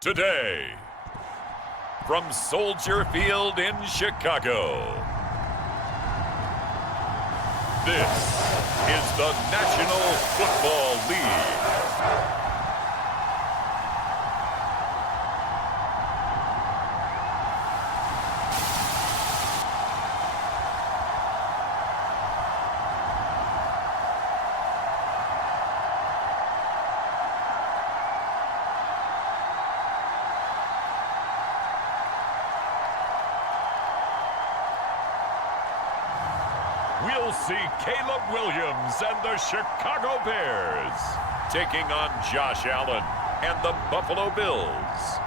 Today, from Soldier Field in Chicago, this is the National Football League. We'll see Caleb Williams and the Chicago Bears taking on Josh Allen and the Buffalo Bills.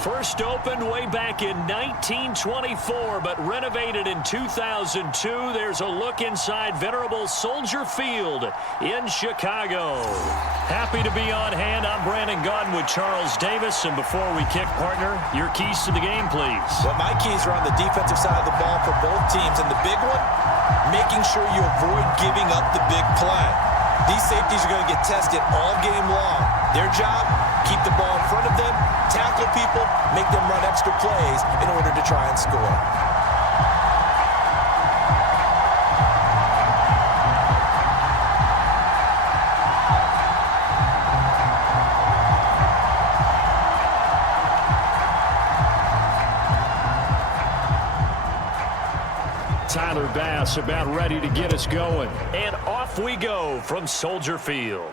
First opened way back in 1924, but renovated in 2002. There's a look inside venerable Soldier Field in Chicago. Happy to be on hand. I'm Brandon Gaudin with Charles Davis. And before we kick, partner, your keys to the game, please. Well, my keys are on the defensive side of the ball for both teams. And the big one, making sure you avoid giving up the big play. These safeties are going to get tested all game long. Their job, keep the ball in front of them, tackle people, make them run extra plays in order to try and score. Tyler Bass about ready to get us going. And off we go from Soldier Field.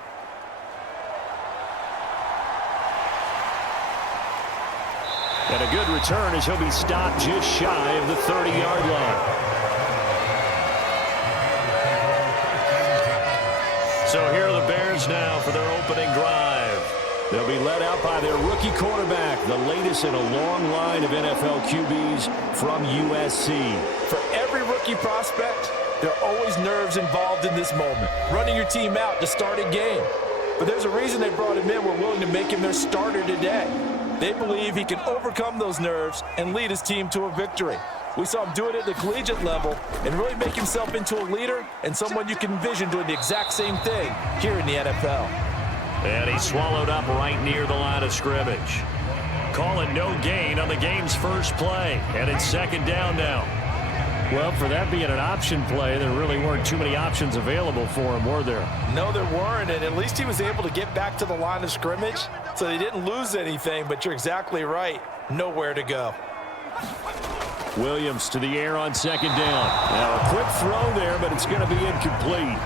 And a good return as he'll be stopped just shy of the 30-yard line. So here are the Bears now for their opening drive. They'll be led out by their rookie quarterback, the latest in a long line of NFL QBs from USC. For every rookie prospect, there are always nerves involved in this moment. Running your team out to start a game. But there's a reason they brought him in. We're willing to make him their starter today. They believe he can overcome those nerves and lead his team to a victory. We saw him do it at the collegiate level and really make himself into a leader and someone you can envision doing the exact same thing here in the NFL. And he swallowed up right near the line of scrimmage. Calling no gain on the game's first play. And it's second down now. Well, for that being an option play, there really weren't too many options available for him, were there? No, there weren't, and at least he was able to get back to the line of scrimmage, so they didn't lose anything, but you're exactly right. Nowhere to go. Williams to the air on second down. Now a quick throw there, but it's going to be incomplete.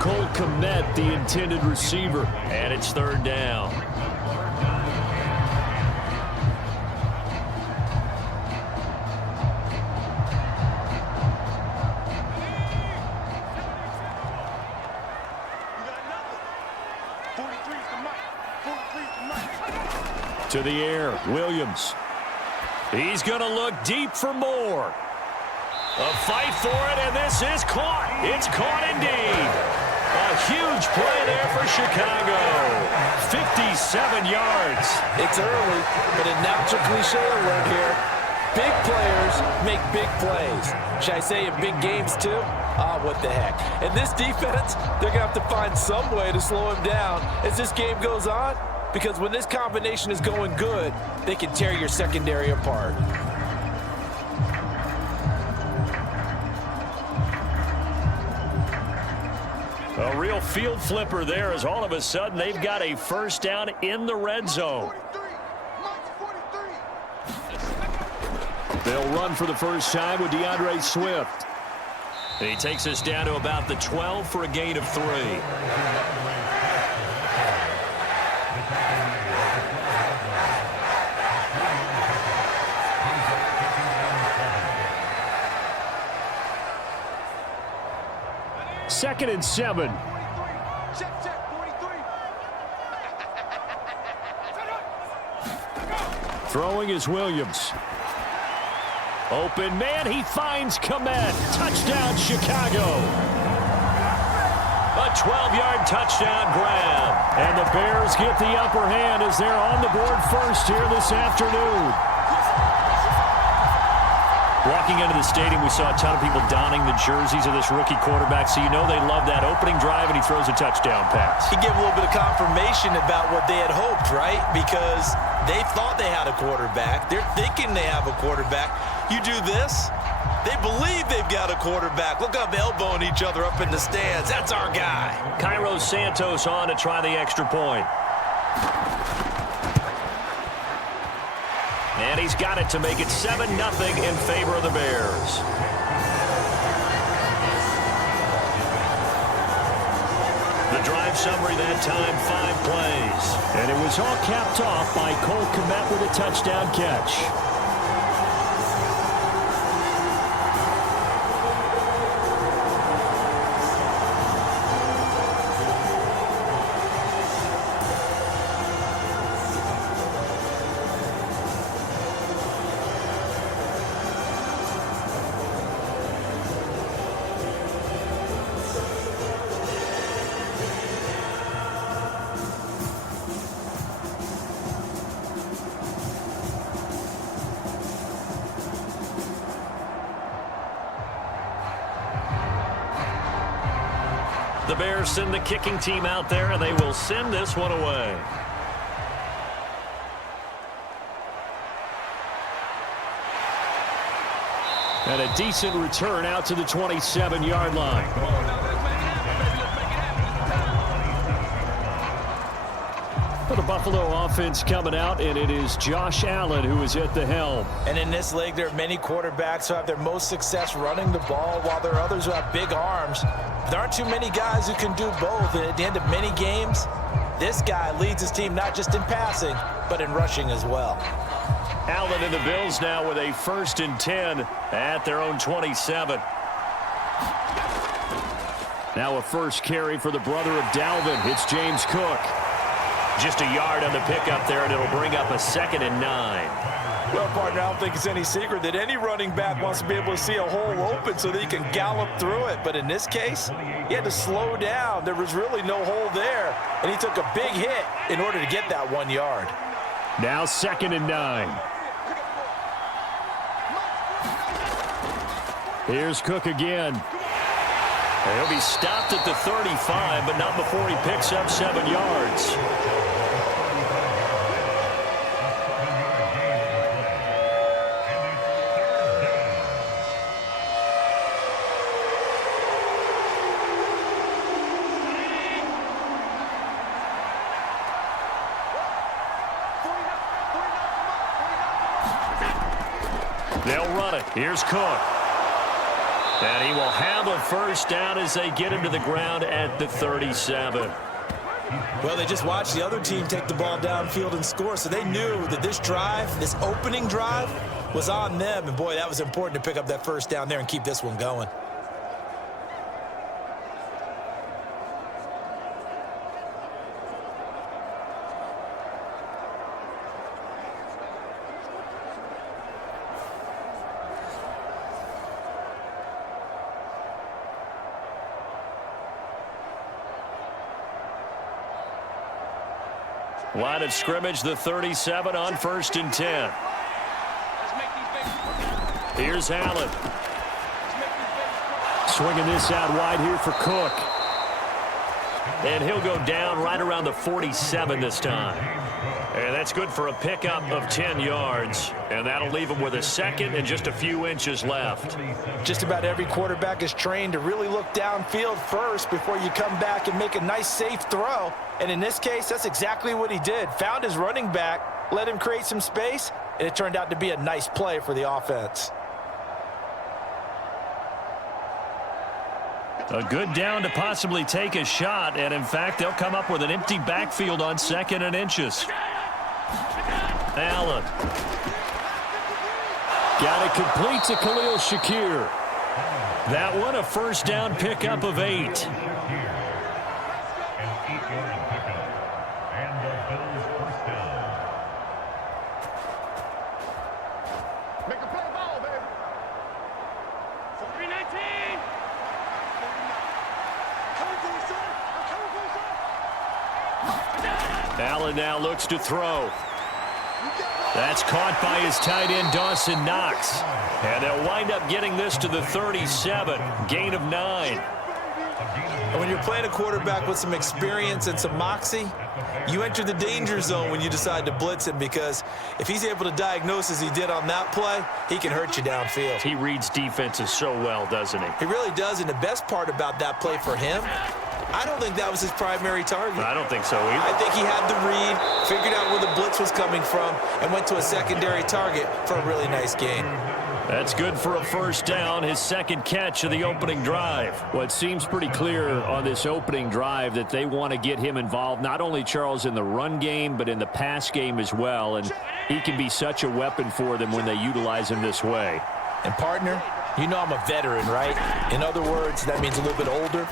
Cole Kmet, the intended receiver, and it's third down. To the air, Williams. He's going to look deep for more. A fight for it, and this is caught. It's caught indeed. A huge play there for Chicago. 57 yards. It's early, but a natural cliche alert here. Big players make big plays. Should I say in big games too? What the heck. And this defense, they're going to have to find some way to slow him down as this game goes on. Because when this combination is going good, they can tear your secondary apart. A real field flipper there as all of a sudden they've got a first down in the red zone. They'll run for the first time with DeAndre Swift. He takes us down to about the 12 for a gain of 3. Second and 7. Throwing is Williams. Open man, he finds Kmet. Touchdown, Chicago. A 12-yard touchdown grab. And the Bears get the upper hand as they're on the board first here this afternoon. Walking into the stadium, we saw a ton of people donning the jerseys of this rookie quarterback, so you know they love that opening drive, and he throws a touchdown pass. He gave a little bit of confirmation about what they had hoped, right? Because they thought they had a quarterback. They're thinking they have a quarterback. You do this, they believe they've got a quarterback. Look up, elbowing each other up in the stands. That's our guy. Cairo Santos on to try the extra point. And he's got it to make it 7-0 in favor of the Bears. The drive summary that time, 5 plays. And it was all capped off by Cole Kmet with a touchdown catch. The Bears send the kicking team out there, and they will send this one away. And a decent return out to the 27-yard line. For the Buffalo offense coming out, and it is Josh Allen who is at the helm. And in this league, there are many quarterbacks who have their most success running the ball, while there are others who have big arms. There aren't too many guys who can do both, and at the end of many games, this guy leads his team not just in passing, but in rushing as well. Allen and the Bills now with a 1st and 10 at their own 27. Now a first carry for the brother of Dalvin. It's James Cook. Just a yard on the pickup there, and it'll bring up a 2nd and 9. Well, partner, I don't think it's any secret that any running back wants to be able to see a hole open so that he can gallop through it. But in this case, he had to slow down. There was really no hole there, and he took a big hit in order to get that 1 yard. Now 2nd and 9. Here's Cook again. He'll be stopped at the 35, but not before he picks up 7 yards. They'll run it. Here's Cook. And he will have a first down as they get him to the ground at the 37. Well, they just watched the other team take the ball downfield and score, so they knew that this drive, this opening drive, was on them. And, boy, that was important to pick up that first down there and keep this one going. Line of scrimmage, the 37 on 1st and 10. Here's Allen. Swinging this out wide here for Cook. And he'll go down right around the 47 this time. And that's good for a pickup of 10 yards. And that'll leave him with a 2nd and just a few inches left. Just about every quarterback is trained to really look downfield first before you come back and make a nice, safe throw. And in this case, that's exactly what he did. Found his running back, let him create some space, and it turned out to be a nice play for the offense. A good down to possibly take a shot, and in fact, they'll come up with an empty backfield on 2nd and inches. Allen. Got it complete to Khalil Shakir. That one a first down pickup of 8. Allen now looks to throw. That's caught by his tight end, Dawson Knox. And they'll wind up getting this to the 37, gain of 9. And when you're playing a quarterback with some experience and some moxie, you enter the danger zone when you decide to blitz him, because if he's able to diagnose as he did on that play, he can hurt you downfield. He reads defenses so well, doesn't he? He really does, and the best part about that play for him, I don't think that was his primary target. I don't think so either. I think he had the read, figured out where the blitz was coming from, and went to a secondary target for a really nice gain. That's good for a first down, his second catch of the opening drive. Well, it seems pretty clear on this opening drive that they want to get him involved, not only, Charles, in the run game, but in the pass game as well. And he can be such a weapon for them when they utilize him this way. And, partner, you know I'm a veteran, right? In other words, that means a little bit older.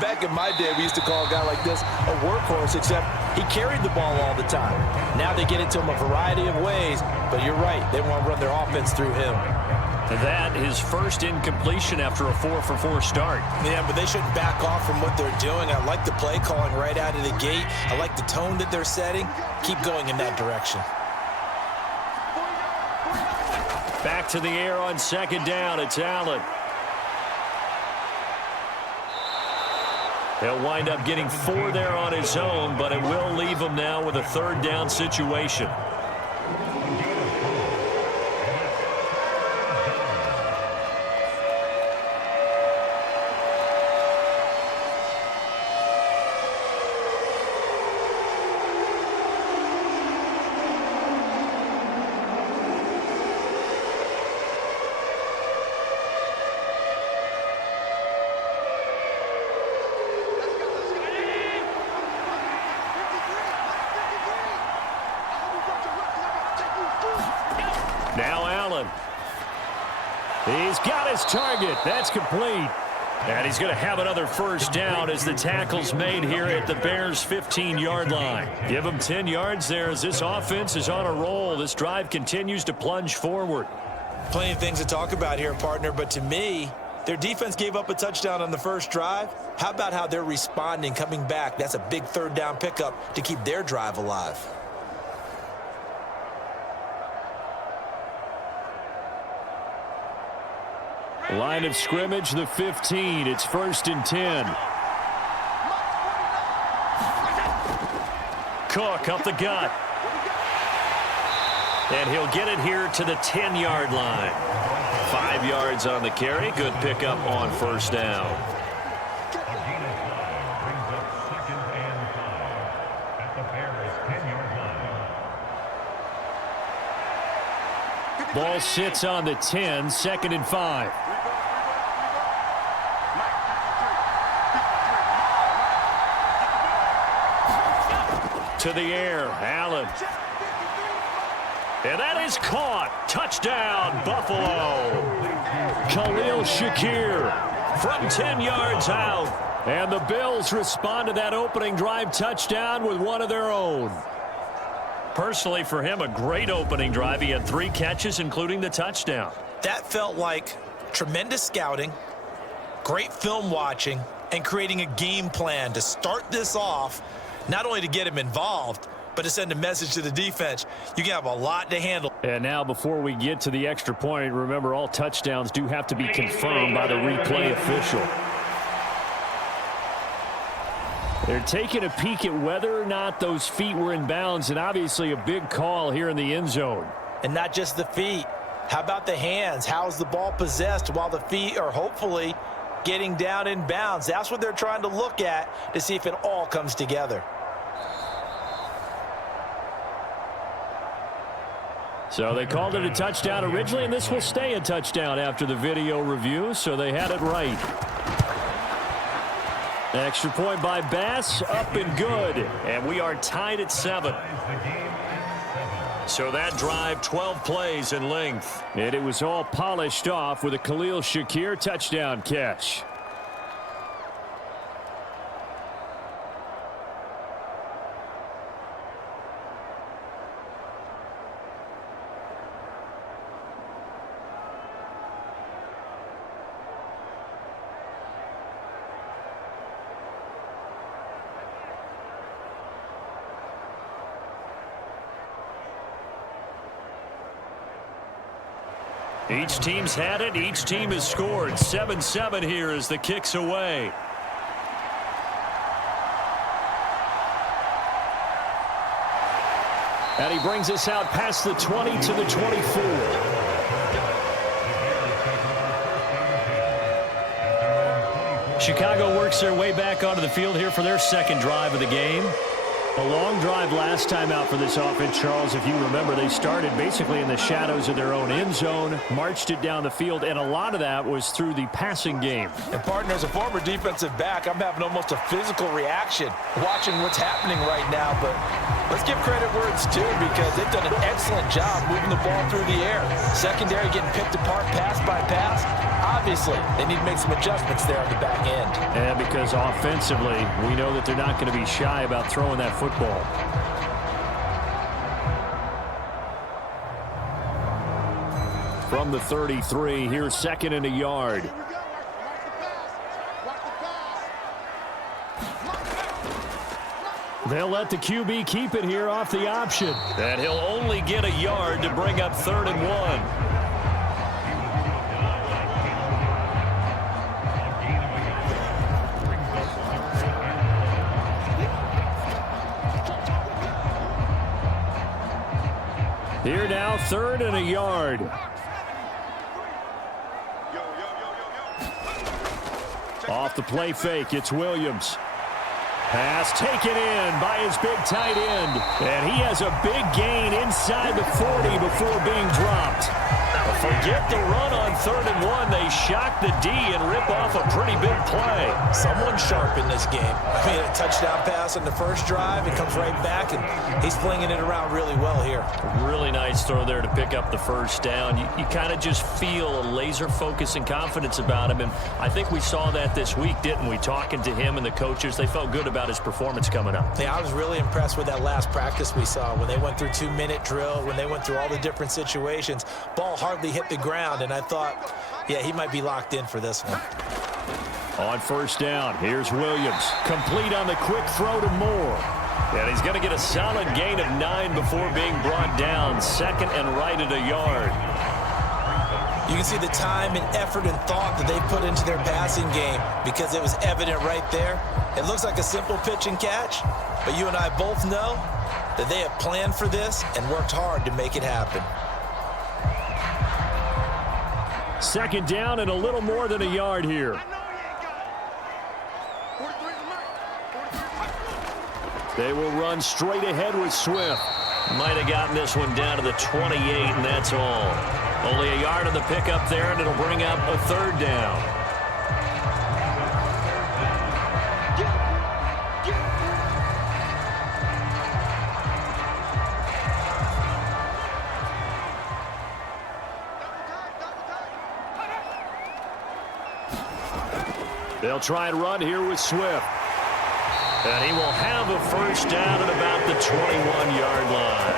Back in my day, we used to call a guy like this a workhorse, except he carried the ball all the time. Now they get it to him a variety of ways, but you're right. They want to run their offense through him. That his first incompletion after a 4-for-4 start. Yeah, but they shouldn't back off from what they're doing. I like the play calling right out of the gate. I like the tone that they're setting. Keep going in that direction. Back to the air on second down. It's Allen. He'll wind up getting 4 there on his own, but it will leave him now with a third down situation. Now Allen. He's got his target. That's complete. And he's going to have another first down as the tackle's made here at the Bears' 15-yard line. Give him 10 yards there as this offense is on a roll. This drive continues to plunge forward. Plenty of things to talk about here, partner, but to me, their defense gave up a touchdown on the first drive. How about how they're responding, coming back? That's a big third down pickup to keep their drive alive. Line of scrimmage, the 15. It's 1st and 10. Cook up the gut. And he'll get it here to the 10-yard line. 5 yards on the carry. Good pickup on first down. Ball sits on the 10, 2nd and 5. To the air, Allen. And that is caught. Touchdown, Buffalo. Khalil Shakir From 10 yards out. And the Bills respond to that opening drive touchdown with one of their own. Personally, for him, a great opening drive. He had 3 catches, including the touchdown. That felt like tremendous scouting, great film watching, and creating a game plan to start this off, not only to get him involved, but to send a message to the defense. You can have a lot to handle. And now, before we get to the extra point, remember, all touchdowns do have to be confirmed by the replay official. They're taking a peek at whether or not those feet were in bounds, and obviously a big call here in the end zone. And not just the feet. How about the hands? How's the ball possessed while the feet are hopefully getting down in bounds? That's what they're trying to look at to see if it all comes together. So they called it a touchdown originally, and this will stay a touchdown after the video review, so they had it right. Extra point by Bass, up and good. And we are tied at 7. So that drive, 12 plays in length. And it was all polished off with a Khalil Shakir touchdown catch. Each team's had it. Each team has scored. 7-7 here as the kick's away. And he brings us out past the 20 to the 24. Chicago works their way back onto the field here for their second drive of the game. A long drive last time out for this offense, Charles. If you remember, they started basically in the shadows of their own end zone, marched it down the field, and a lot of that was through the passing game. And partner, as a former defensive back, I'm having almost a physical reaction watching what's happening right now. But let's give credit where it's due, because they've done an excellent job moving the ball through the air. Secondary getting picked apart pass by pass. Obviously, they need to make some adjustments there on the back end. And because offensively, we know that they're not going to be shy about throwing that football. From the 33, here's second and a yard. They'll let the QB keep it here off the option. And he'll only get a yard to bring up 3rd and 1. Here now, 3rd and a yard. Off the play fake, it's Williams. Pass taken in by his big tight end. And he has a big gain inside the 40 before being dropped. Forget the run on 3rd and 1. They shock the D and rip off a pretty big play. Someone sharp in this game. I mean, a touchdown pass on the first drive. It comes right back, and he's flinging it around really well here. Really nice throw there to pick up the first down. You kind of just feel a laser focus and confidence about him, and I think we saw that this week, didn't we? Talking to him and the coaches, they felt good about his performance coming up. Yeah, I was really impressed with that last practice we saw when they went through 2-minute drill, when they went through all the different situations. Ball hardly hit the ground, and I thought, yeah, he might be locked in for this one. On first down, here's Williams. Complete on the quick throw to Moore. And he's going to get a solid gain of 9 before being brought down. 2nd and right at a yard. You can see the time and effort and thought that they put into their passing game, because it was evident right there. It looks like a simple pitch and catch, but you and I both know that they have planned for this and worked hard to make it happen. 2nd down and a little more than a yard here. They will run straight ahead with Swift. Might have gotten this one down to the 28, and that's all. Only a yard on the pickup there, and it'll bring up a 3rd down. They'll try and run here with Swift. And he will have a first down at about the 21-yard line.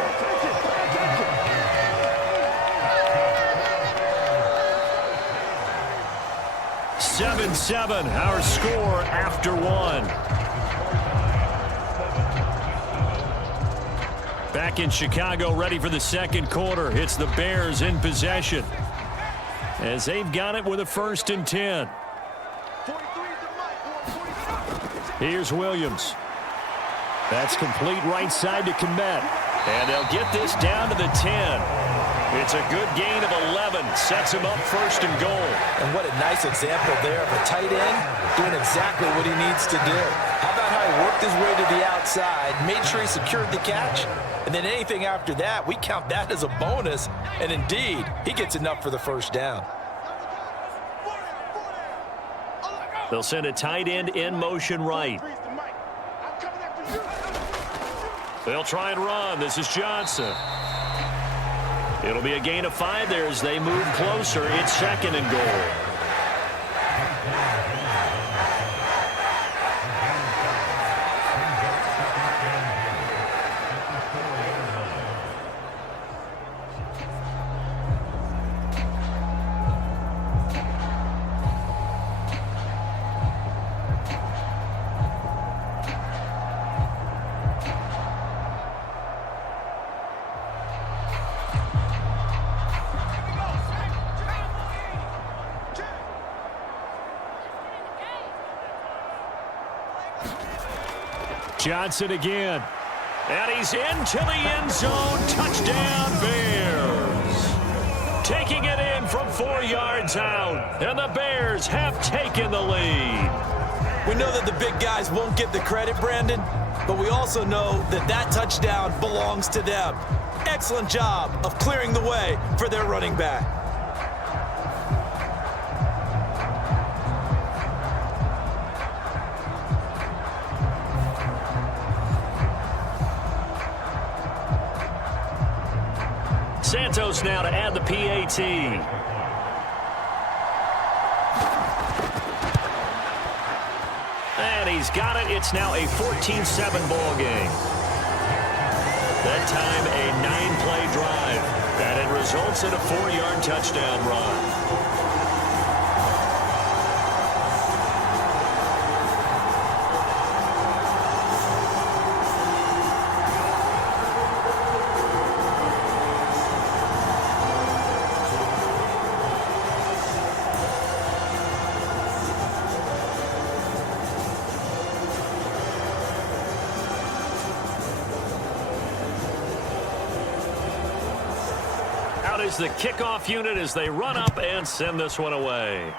(7-7), our score after 1. Back in Chicago, ready for the second quarter. It's the Bears in possession, as they've got it with a 1st and 10. Here's Williams. That's complete right side to Kmet. And they'll get this down to the 10. It's a good gain of 11. Sets him up 1st and goal. And what a nice example there of a tight end doing exactly what he needs to do. How about how he worked his way to the outside, made sure he secured the catch, and then anything after that, we count that as a bonus. And indeed, he gets enough for the first down. They'll send a tight end in motion right. They'll try and run. This is Johnson. It'll be a gain of 5 there as they move closer. It's 2nd and goal. Johnson again. And he's into the end zone. Touchdown, Bears. Taking it in from 4 yards out. And the Bears have taken the lead. We know that the big guys won't get the credit, Brandon, but we also know that that touchdown belongs to them. Excellent job of clearing the way for their running back. Santos now to add the PAT. And he's got it. It's now a 14-7 ball game. That time a 9-play drive. And it results in a 4-yard touchdown run. Is the kickoff unit as they run up and send this one away.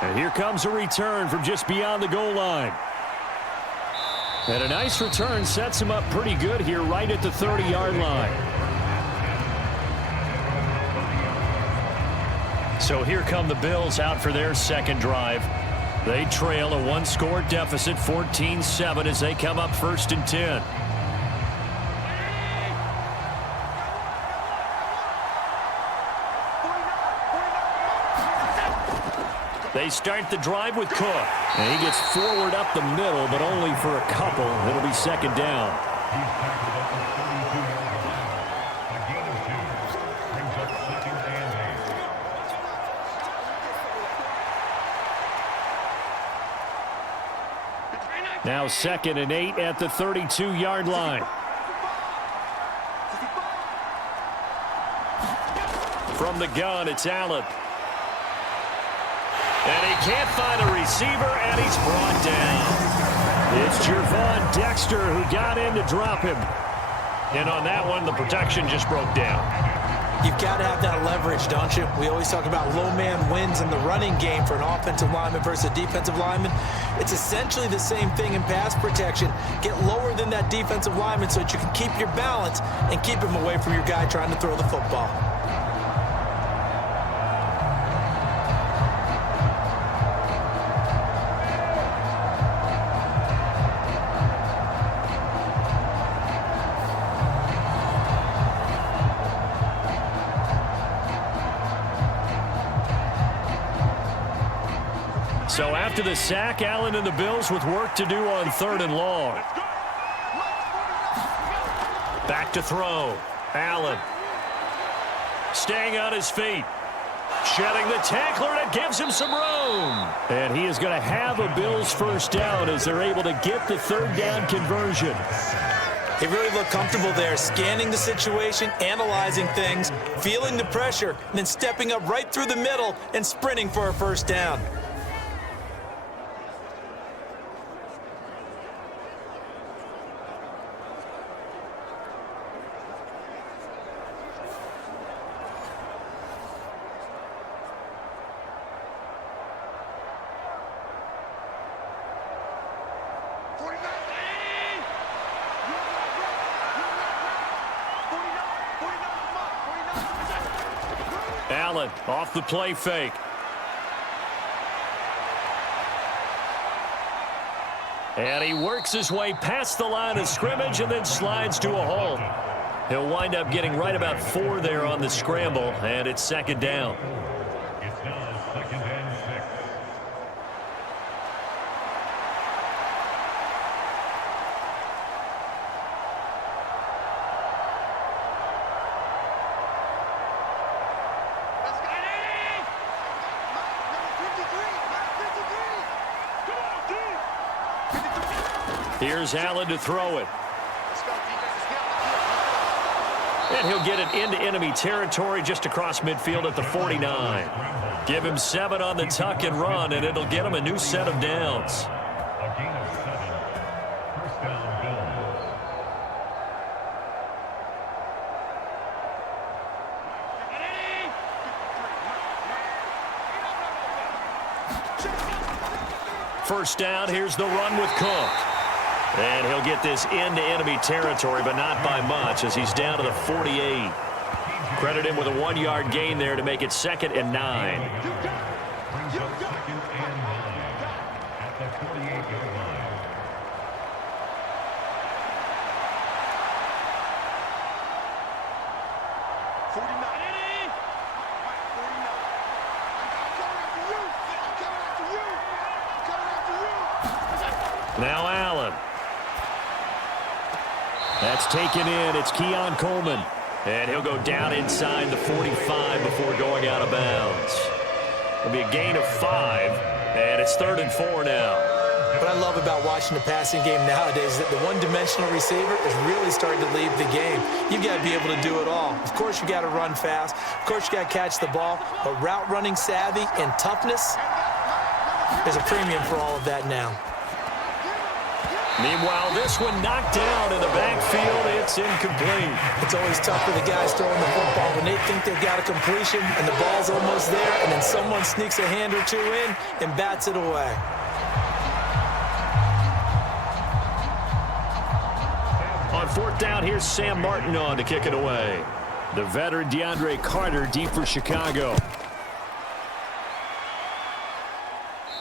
And here comes a return from just beyond the goal line. And a nice return sets him up pretty good here right at the 30-yard line. So here come the Bills out for their second drive. They trail a 1-score deficit, 14-7, as they come up 1st and 10. They start the drive with Cook. And he gets forward up the middle, but only for a couple. It'll be 2nd down. Now 2nd and 8 at the 32-yard line. From the gun, it's Allen. And he can't find a receiver, and he's brought down. It's Gervon Dexter who got in to drop him. And on that one, the protection just broke down. You've got to have that leverage, don't you? We always talk about low man wins in the running game for an offensive lineman versus a defensive lineman. It's essentially the same thing in pass protection. Get lower than that defensive lineman so that you can keep your balance and keep him away from your guy trying to throw the football. So after the sack, Allen and the Bills with work to do on 3rd and long. Back to throw. Allen. Staying on his feet. Shedding the tackler, and it gives him some room. And he is going to have a Bills 1st down as they're able to get the 3rd down conversion. He really looked comfortable there, scanning the situation, analyzing things, feeling the pressure, and then stepping up right through the middle and sprinting for a 1st down. Allen off the play fake. And he works his way past the line of scrimmage and then slides to a halt. He'll wind up getting right about 4 there on the scramble, and it's 2nd down. It's now 2nd and 6. Here's Allen to throw it. And he'll get it into enemy territory just across midfield at the 49. Give him 7 on the tuck and run, and it'll get him a new set of downs. First down, here's the run with Cook. And he'll get this into enemy territory, but not by much as he's down to the 48. Credit him with a 1-yard gain there to make it 2nd and 9. Now Allen. That's taken in. It's Keon Coleman. And he'll go down inside the 45 before going out of bounds. It'll be a gain of 5, and it's 3rd and 4 now. What I love about watching the passing game nowadays is that the one-dimensional receiver is really starting to leave the game. You've got to be able to do it all. Of course, you got to run fast. Of course, you got to catch the ball. But route running savvy and toughness, there's a premium for all of that now. Meanwhile, this one knocked down in the backfield. It's incomplete. It's always tough for the guys throwing the football when they think they've got a completion and the ball's almost there, and then someone sneaks a hand or two in and bats it away. On 4th down, here's Sam Martin on to kick it away. The veteran DeAndre Carter deep for Chicago.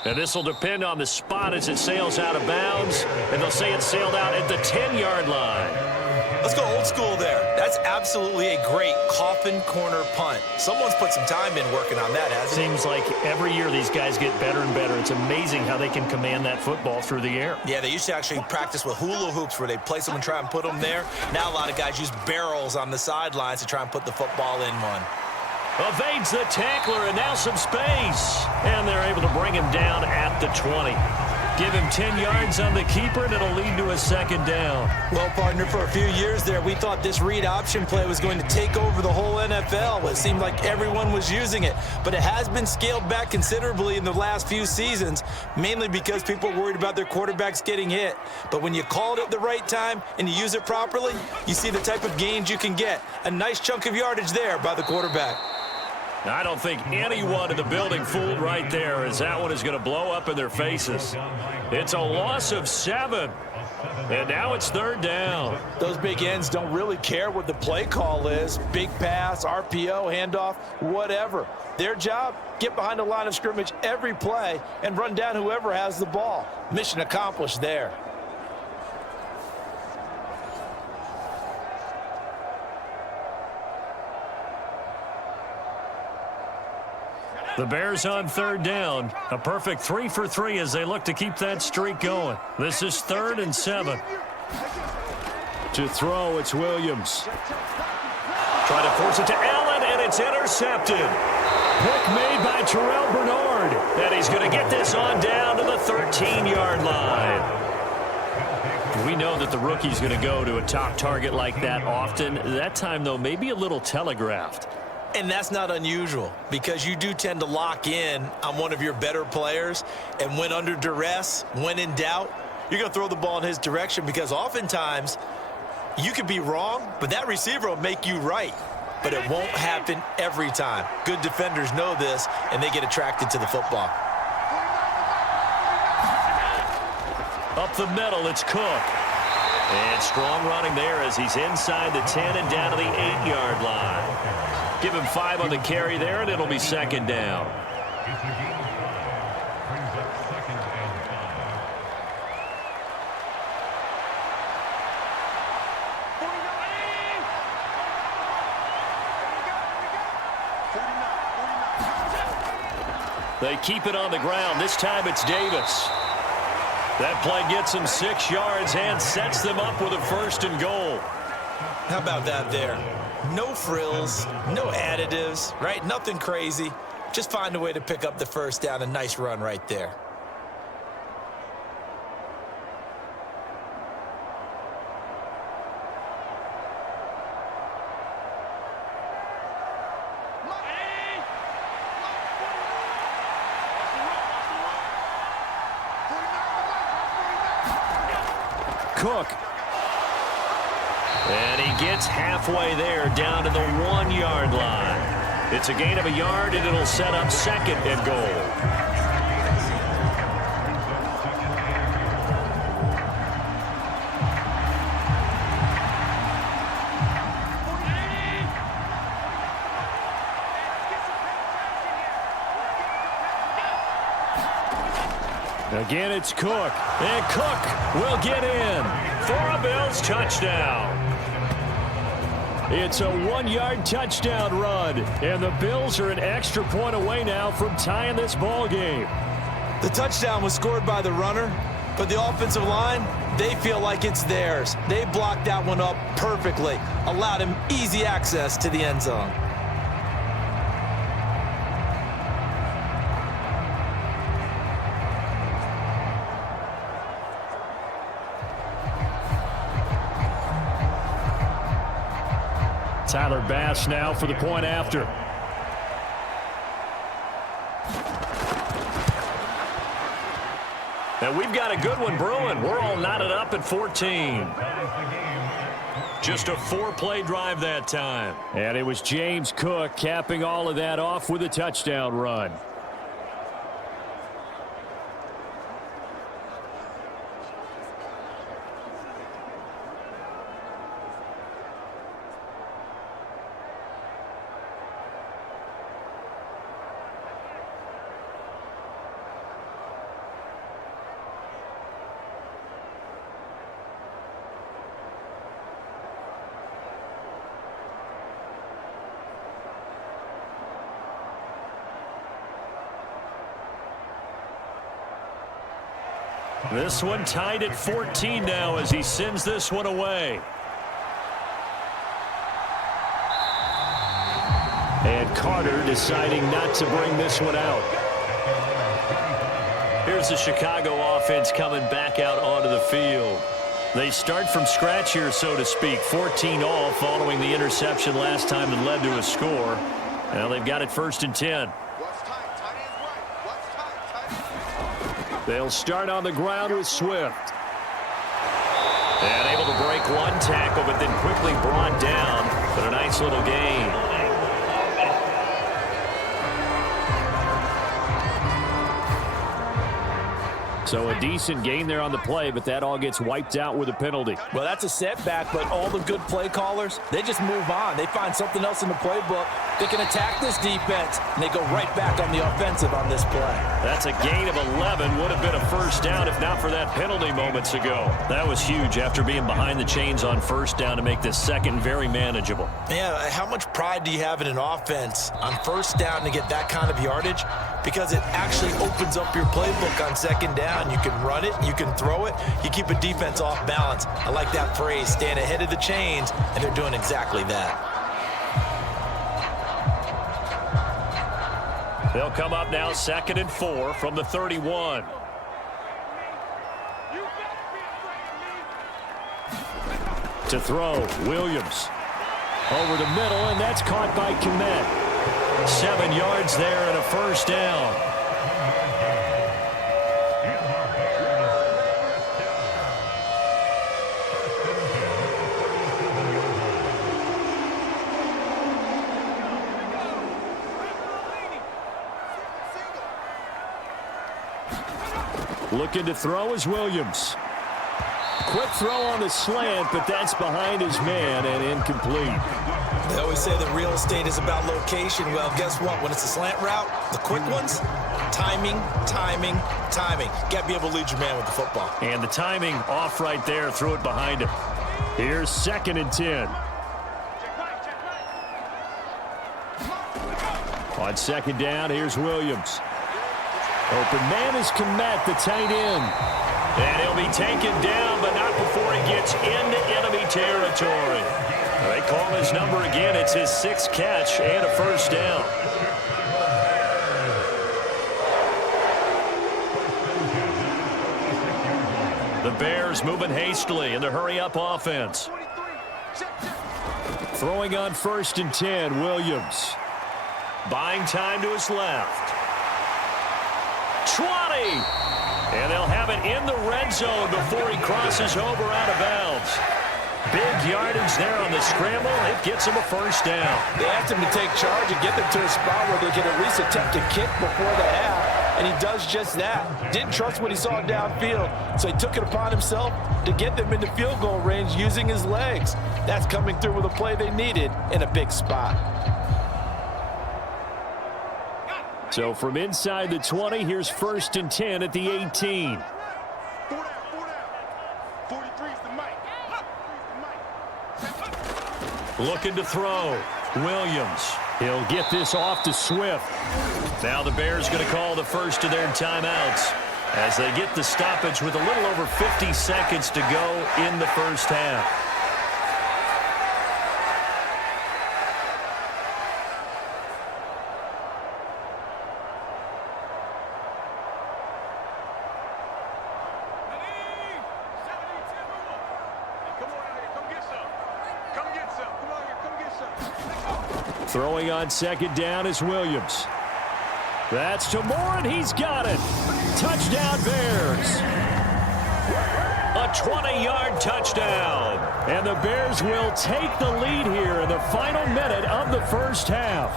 And this will depend on the spot as it sails out of bounds. And they'll say it sailed out at the 10-yard line. Let's go old school there. That's absolutely a great coffin corner punt. Someone's put some time in working on that, hasn't it? Seems like every year these guys get better and better. It's amazing how they can command that football through the air. Yeah, they used to actually practice with hula hoops where they place them and try and put them there. Now a lot of guys use barrels on the sidelines to try and put the football in one. Evades the tackler, and now some space. And they're able to bring him down at the 20. Give him 10 yards on the keeper, and it'll lead to a 2nd down. Well, partner, for a few years there, we thought this read option play was going to take over the whole NFL. It seemed like everyone was using it. But it has been scaled back considerably in the last few seasons, mainly because people are worried about their quarterbacks getting hit. But when you call it at the right time and you use it properly, you see the type of gains you can get. A nice chunk of yardage there by the quarterback. I don't think anyone in the building fooled right there, as that one is going to blow up in their faces. It's a loss of 7. And now it's 3rd down. Those big ends don't really care what the play call is. Big pass, RPO, handoff, whatever. Their job, get behind the line of scrimmage every play and run down whoever has the ball. Mission accomplished there. The Bears on 3rd down. A perfect 3 for 3 as they look to keep that streak going. This is 3rd and 7. To throw, it's Williams. Try to force it to Allen, and it's intercepted. Pick made by Terrell Bernard. And he's going to get this on down to the 13-yard line. We know that the rookie's going to go to a top target like that often. That time, though, maybe a little telegraphed. And that's not unusual because you do tend to lock in on one of your better players, and when under duress, when in doubt, you're going to throw the ball in his direction because oftentimes you could be wrong, but that receiver will make you right. But it won't happen every time. Good defenders know this, and they get attracted to the football. Up the middle, it's Cook. And strong running there as he's inside the 10 and down to the 8-yard line. Give him 5 on the carry there, and it'll be 2nd down. They keep it on the ground. This time it's Davis. That play gets them 6 yards and sets them up with a 1st and goal. How about that there? No frills, no additives, right? Nothing crazy. Just find a way to pick up the 1st down. A nice run right there. Cook. And he gets halfway there down to the 1-yard line. It's a gain of a yard, and it'll set up 2nd and goal. Again, it's Cook. And Cook will get in for a Bills touchdown. It's a 1-yard touchdown run. And the Bills are an extra point away now from tying this ball game. The touchdown was scored by the runner, but the offensive line, they feel like it's theirs. They blocked that one up perfectly, allowed him easy access to the end zone. Tyler Bass now for the point after. And we've got a good one brewing. We're all knotted up at 14. Just a 4-play drive that time. And it was James Cook capping all of that off with a touchdown run. This one tied at 14 now as he sends this one away. And Carter deciding not to bring this one out. Here's the Chicago offense coming back out onto the field. They start from scratch here, so to speak. 14 all following the interception last time that led to a score. Now they've got it 1st and 10. They'll start on the ground with Swift. And able to break one tackle, but then quickly brought down. But a nice little gain. So a decent gain there on the play, but that all gets wiped out with a penalty. Well, that's a setback, but all the good play callers, they just move on. They find something else in the playbook. They can attack this defense, and they go right back on the offensive on this play. That's a gain of 11. Would have been a first down if not for that penalty moments ago. That was huge after being behind the chains on first down to make this second very manageable. Yeah, how much pride do you have in an offense on first down to get that kind of yardage? Because it actually opens up your playbook on second down. You can run it, you can throw it, you keep a defense off balance. I like that phrase, staying ahead of the chains, and they're doing exactly that. They'll come up now 2nd and 4 from the 31. To throw, Williams. Over the middle, and that's caught by Kmet. 7 yards there and a first down. Looking to throw is Williams. Quick throw on the slant, but that's behind his man and incomplete. They always say that real estate is about location. Well, guess what? When it's a slant route, the quick ones, timing, timing, timing. Got to be able to lead your man with the football. And the timing off right there. Threw it behind him. Here's 2nd and 10. On 2nd down, here's Williams. Open man is Kmet, the tight end. And he'll be taken down, but not before he gets into enemy territory. They call his number again. It's his 6th catch and a first down. The Bears moving hastily in the hurry-up offense. Throwing on 1st and 10, Williams. Buying time to his left. 20! And they'll have it in the red zone before he crosses over out of bounds. Big yardage there on the scramble. It gets him a first down. They asked him to take charge and get them to a spot where they can at least attempt to kick before the half, and he does just that. Didn't trust what he saw downfield, so he took it upon himself to get them into field goal range using his legs. That's coming through with a play they needed in a big spot. So from inside the 20, here's 1st and 10 at the 18. Looking to throw. Williams. He'll get this off to Swift. Now the Bears going to call the first of their timeouts as they get the stoppage with a little over 50 seconds to go in the first half. Throwing on 2nd down is Williams. That's to Moore, and he's got it. Touchdown, Bears. A 20-yard touchdown. And the Bears will take the lead here in the final minute of the first half.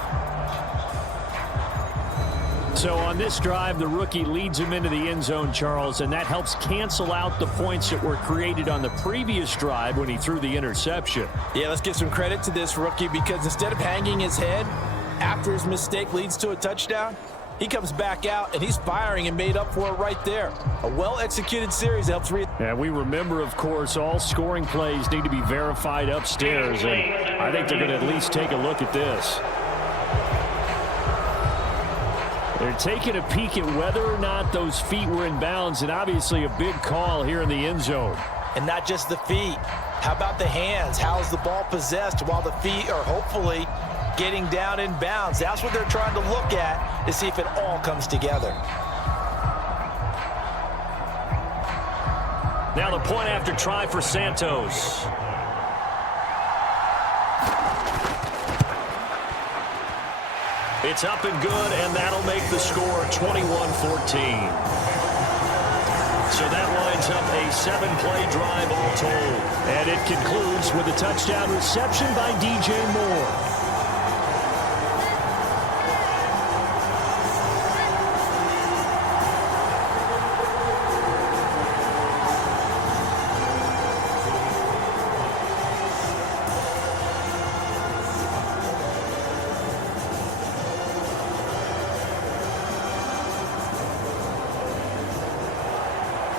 So on this drive, the rookie leads him into the end zone, Charles, and that helps cancel out the points that were created on the previous drive when he threw the interception. Yeah, let's give some credit to this rookie because instead of hanging his head after his mistake leads to a touchdown, he comes back out and he's firing and made up for it right there. A well-executed series helps And we remember, of course, all scoring plays need to be verified upstairs, and I think they're going to at least take a look at this. They're taking a peek at whether or not those feet were in bounds, and obviously a big call here in the end zone. And not just the feet. How about the hands? How is the ball possessed while the feet are hopefully getting down in bounds? That's what they're trying to look at to see if it all comes together. Now the point after try for Santos. It's up and good, and that'll make the score 21-14. So that lines up a 7-play drive all told. And it concludes with a touchdown reception by DJ Moore.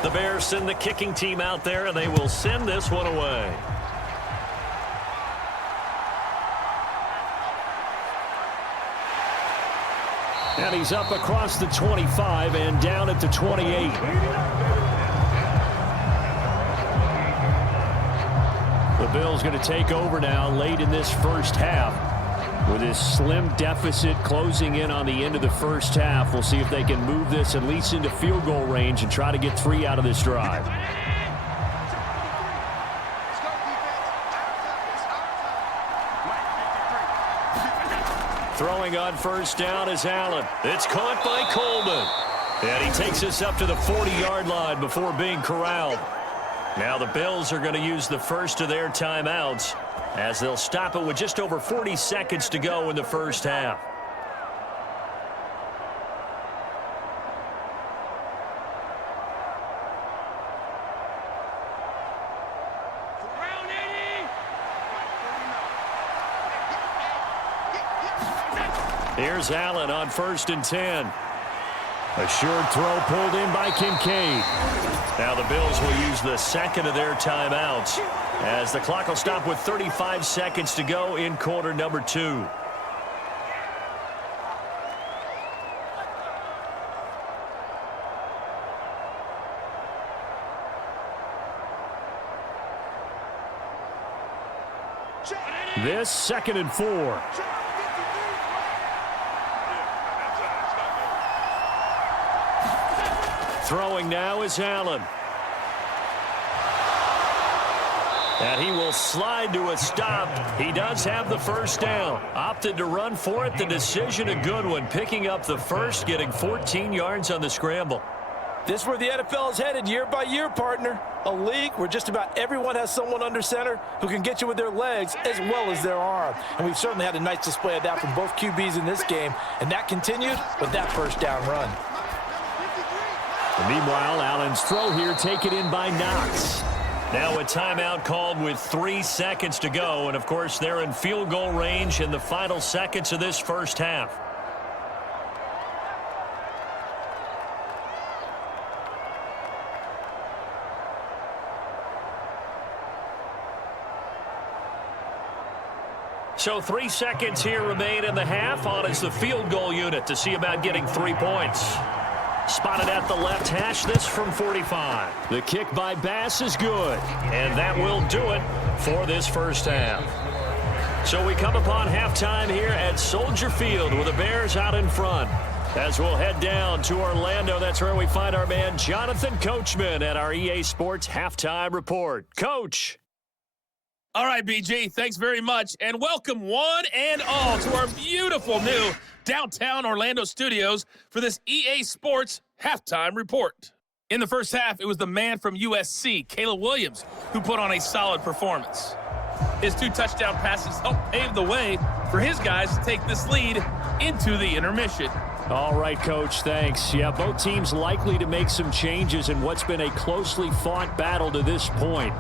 The Bears send the kicking team out there, and they will send this one away. And he's up across the 25 and down at the 28. The Bills going to take over now late in this first half. With this slim deficit closing in on the end of the first half, we'll see if they can move this at least into field goal range and try to get 3 out of this drive. Throwing on first down is Allen. It's caught by Coleman. And he takes us up to the 40-yard line before being corralled. Now the Bills are going to use the first of their timeouts, as they'll stop it with just over 40 seconds to go in the first half. Here's Allen on 1st and 10. A short throw pulled in by Kincaid. Now the Bills will use the second of their timeouts, as the clock will stop with 35 seconds to go in quarter number 2. This 2nd and 4. Throwing now is Allen. And he will slide to a stop. He does have the first down. Opted to run for it. The decision a good one. Picking up the first, getting 14 yards on the scramble. This is where the NFL is headed year by year, partner. A league where just about everyone has someone under center who can get you with their legs as well as their arm. And we've certainly had a nice display of that from both QBs in this game. And that continued with that first down run. And meanwhile, Allen's throw here taken in by Knox. Now a timeout called with 3 seconds to go. And, of course, they're in field goal range in the final seconds of this first half. So 3 seconds here remain in the half. On is the field goal unit to see about getting 3 points. Spotted at the left hash, this from 45. The kick by Bass is good. And that will do it for this first half. So we come upon halftime here at Soldier Field with the Bears out in front. As we'll head down to Orlando, that's where we find our man Jonathan Coachman at our EA Sports Halftime Report. Coach. All right, BG, thanks very much. And welcome one and all to our beautiful new downtown Orlando studios for this EA Sports Halftime Report. In the first half, it was the man from USC, Caleb Williams, who put on a solid performance. His 2 touchdown passes helped pave the way for his guys to take this lead into the intermission. All right, Coach, thanks. Yeah, both teams likely to make some changes in what's been a closely fought battle to this point.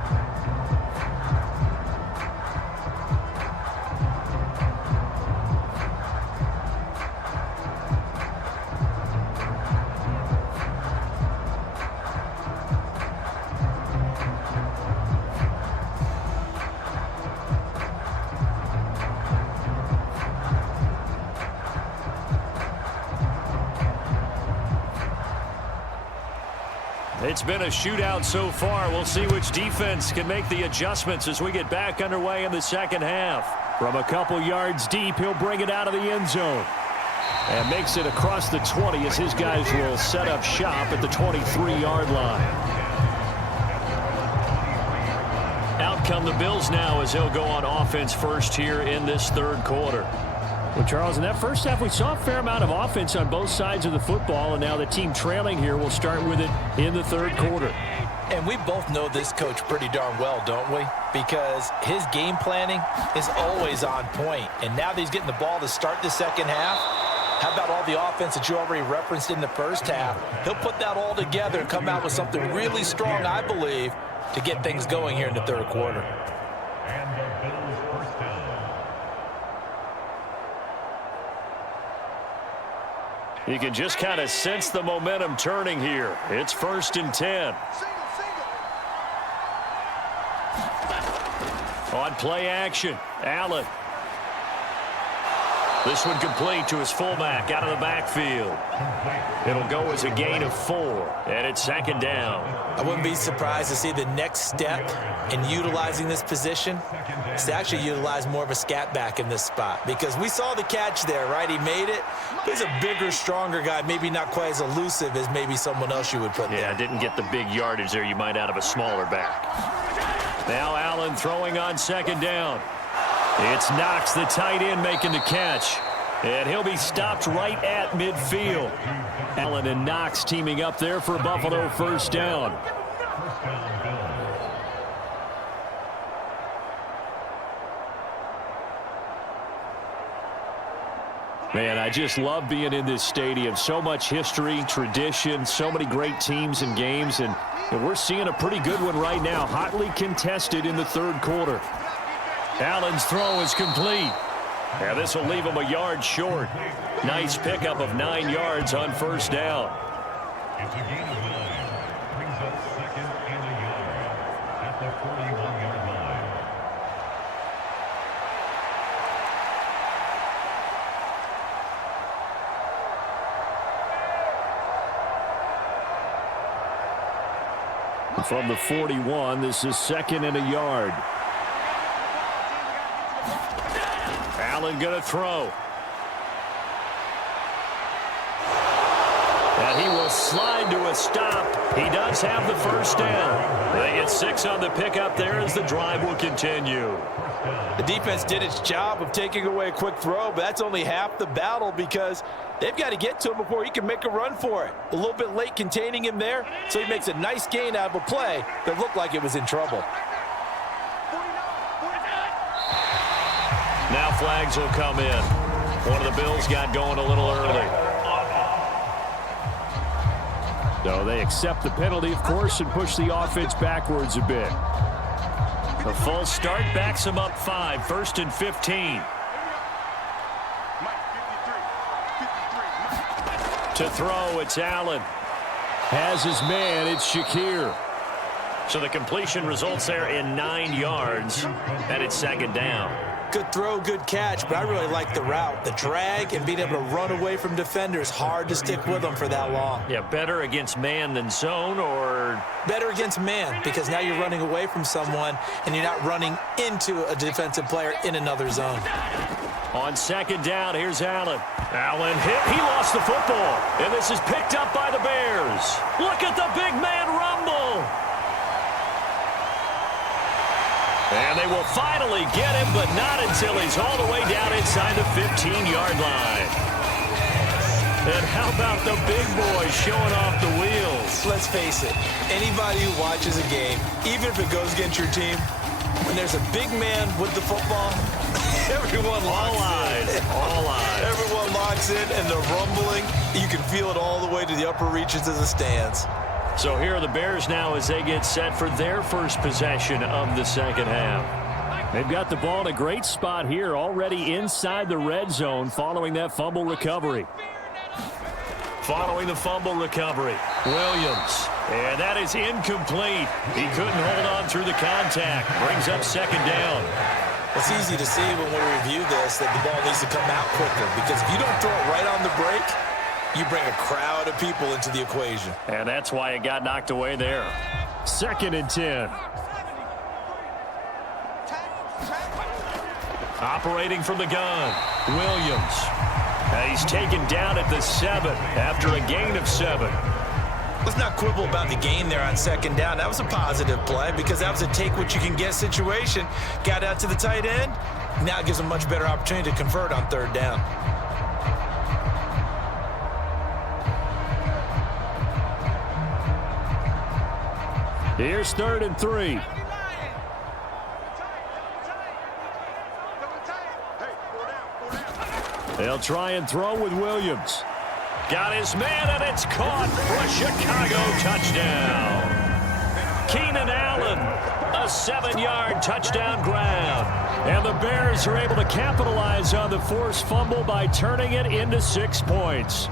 It's been a shootout so far. We'll see which defense can make the adjustments as we get back underway in the second half. From a couple yards deep, he'll bring it out of the end zone. And makes it across the 20 as his guys will set up shop at the 23-yard line. Out come the Bills now as they'll go on offense first here in this third quarter. Well, Charles, in that first half, we saw a fair amount of offense on both sides of the football, and now the team trailing here will start with it in the third quarter. And we both know this coach pretty darn well, don't we? Because his game planning is always on point. And now that he's getting the ball to start the second half, how about all the offense that you already referenced in the first half? He'll put that all together and come out with something really strong, I believe, to get things going here in the third quarter. And the Bills first down. You can just kind of sense the momentum turning here. It's 1st and 10. On play action, Allen. This one complete to his fullback out of the backfield. It'll go as a gain of 4, and it's 2nd down. I wouldn't be surprised to see the next step in utilizing this position is to actually utilize more of a scat back in this spot, because we saw the catch there, right? He made it. He's a bigger, stronger guy, maybe not quite as elusive as maybe someone else you would put there. Yeah, didn't get the big yardage there you might out of a smaller back. Now Allen throwing on 2nd down. It's Knox, the tight end, making the catch. And he'll be stopped right at midfield. Allen and Knox teaming up there for a Buffalo first down. Man, I just love being in this stadium. So much history, tradition, so many great teams and games. And we're seeing a pretty good one right now. Hotly contested in the third quarter. Allen's throw is complete. And this will leave him a yard short. Nice pickup of 9 yards on first down. It's a gain of 9. Brings up 2nd and a yard at the 41-yard line. From the 41, this is 2nd and a yard. Allen going to throw. And he will slide to a stop. He does have the first down. They get 6 on the pickup there as the drive will continue. The defense did its job of taking away a quick throw, but that's only half the battle because they've got to get to him before he can make a run for it. A little bit late containing him there, so he makes a nice gain out of a play that looked like it was in trouble. Now flags will come in. One of the Bills got going a little early. So they accept the penalty, of course, and push the offense backwards a bit. A full start backs him up 5, 1st and 15. To throw, it's Allen. Has his man, it's Shakir. So the completion results there in 9 yards, and it's 2nd down. Good throw, good catch, but I really like the route. The drag and being able to run away from defenders, hard to stick with them for that long. Yeah, better against man than zone, or better against man, because now you're running away from someone and you're not running into a defensive player in another zone. On second down, here's Allen. Allen hit. He lost the football, and this is picked up by the Bears. Look at the big man rumble. And they will finally get him, but not until he's all the way down inside the 15-yard line. And how about the big boy showing off the wheels? Let's face it, anybody who watches a game, even if it goes against your team, when there's a big man with the football, everyone locks in. All eyes. Everyone locks in, and the rumbling, you can feel it all the way to the upper reaches of the stands. So here are the Bears now as they get set for their first possession of the second half. They've got the ball in a great spot here, already inside the red zone following that fumble recovery. Following the fumble recovery, Williams. And that is incomplete. He couldn't hold on through the contact. Brings up second down. It's easy to see when we review this that the ball needs to come out quicker, because if you don't throw it right on the break, you bring a crowd of people into the equation. And that's why it got knocked away there. 2nd and 10. Operating from the gun, Williams. And he's taken down at the 7 after a gain of 7. Let's not quibble about the gain there on second down. That was a positive play because that was a take-what-you-can-get situation. Got out to the tight end. Now it gives a much better opportunity to convert on third down. Here's 3rd and 3. They'll try and throw with Williams. Got his man, and it's caught for a Chicago touchdown. Keenan Allen, a 7-yard touchdown grab. And the Bears are able to capitalize on the forced fumble by turning it into 6 points.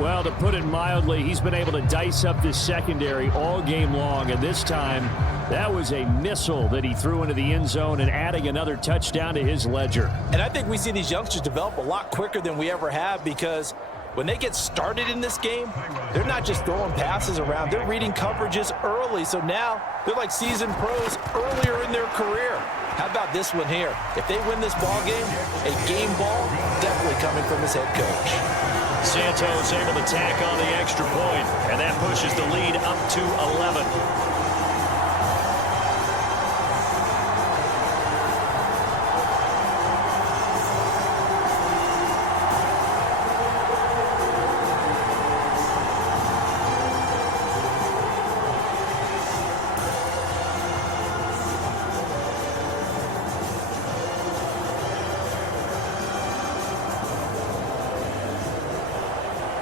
Well, to put it mildly, he's been able to dice up this secondary all game long, and this time that was a missile that he threw into the end zone and adding another touchdown to his ledger. And I think we see these youngsters develop a lot quicker than we ever have, because when they get started in this game, they're not just throwing passes around. They're reading coverages early, so now they're like seasoned pros earlier in their career. How about this one here? If they win this ball game, a game ball definitely coming from his head coach. Santos able to tack on the extra point, and that pushes the lead up to 11.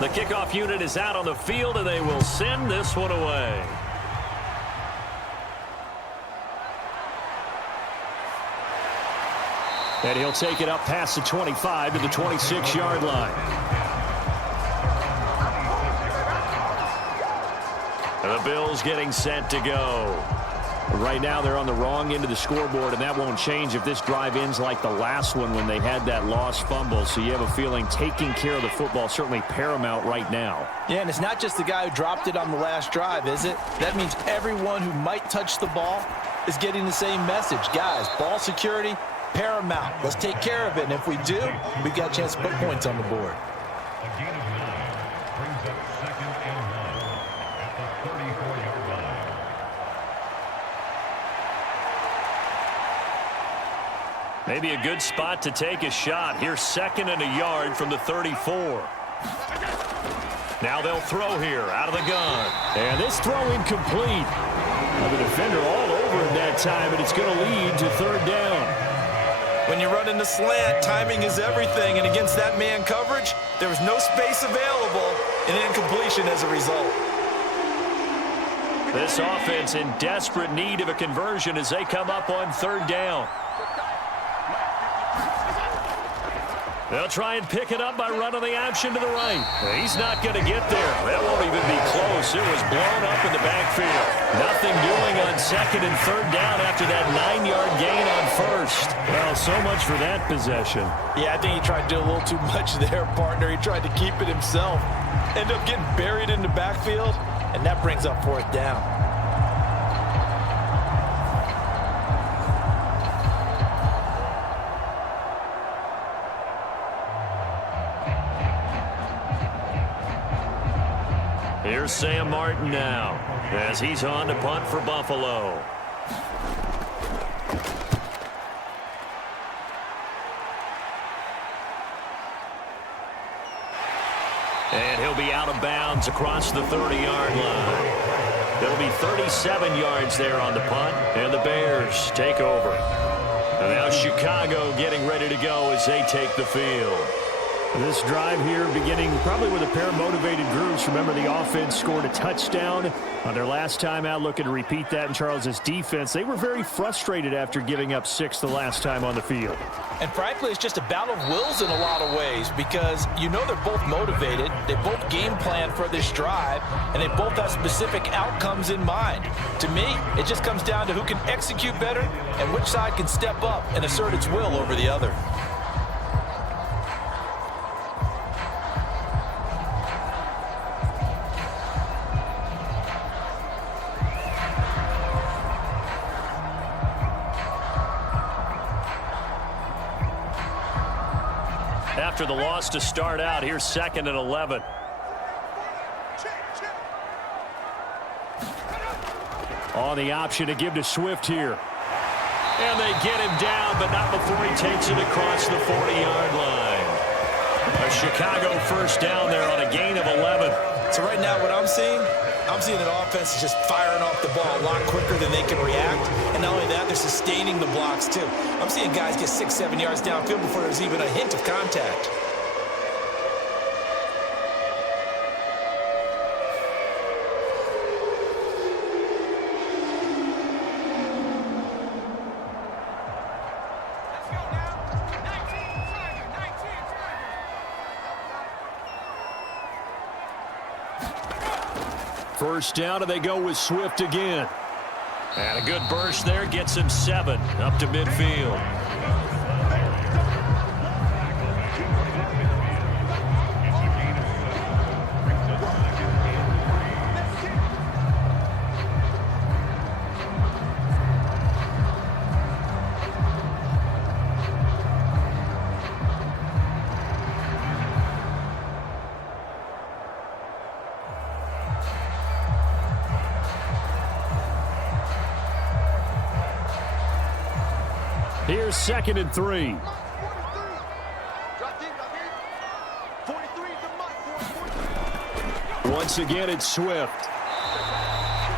The kickoff unit is out on the field, and they will send this one away. And he'll take it up past the 25 to the 26-yard line. And the Bills getting set to go. Right now they're on the wrong end of the scoreboard, and that won't change if this drive ends like the last one when they had that lost fumble. So you have a feeling taking care of the football is certainly paramount right now. Yeah, and it's not just the guy who dropped it on the last drive, is it? That means everyone who might touch the ball is getting the same message. Guys, ball security, paramount. Let's take care of it, and if we do, we've got a chance to put points on the board. Maybe a good spot to take a shot. Here's 2nd and a yard from the 34. Now they'll throw here out of the gun. And this throw incomplete. The defender all over him that time, and it's going to lead to 3rd down. When you're running the slant, timing is everything, and against that man coverage, there was no space available, and incompletion as a result. This offense in desperate need of a conversion as they come up on 3rd down. They'll try and pick it up by running the option to the right. He's not going to get there. That won't even be close. It was blown up in the backfield. Nothing doing on second and third down after that 9-yard gain on first. Well, so much for that possession. Yeah, I think he tried to do a little too much there, partner. He tried to keep it himself. Ended up getting buried in the backfield, and that brings up fourth down. Here's Sam Martin now as he's on to punt for Buffalo. And he'll be out of bounds across the 30-yard line. There'll be 37 yards there on the punt, and the Bears take over. And now Chicago getting ready to go as they take the field. This drive here beginning probably with a pair of motivated groups. Remember, the offense scored a touchdown on their last time out, looking to repeat that in Charles' defense. They were very frustrated after giving up 6 the last time on the field. And frankly, it's just a battle of wills in a lot of ways because you know they're both motivated, they both game plan for this drive, and they both have specific outcomes in mind. To me, it just comes down to who can execute better and which side can step up and assert its will over the other. After the loss to start out, here's 2nd and 11. On the option to give to Swift here. And they get him down, but not before he takes it across the 40-yard line. A Chicago first down there on a gain of 11. So right now what I'm seeing that offense is just firing off the ball a lot quicker than they can react. And not only that, they're sustaining the blocks too. I'm seeing guys get 6-7 yards downfield before there's even a hint of contact. First down, and they go with Swift again. And a good burst there gets him 7 up to midfield. Here's 2nd and 3. Once again, it's Swift.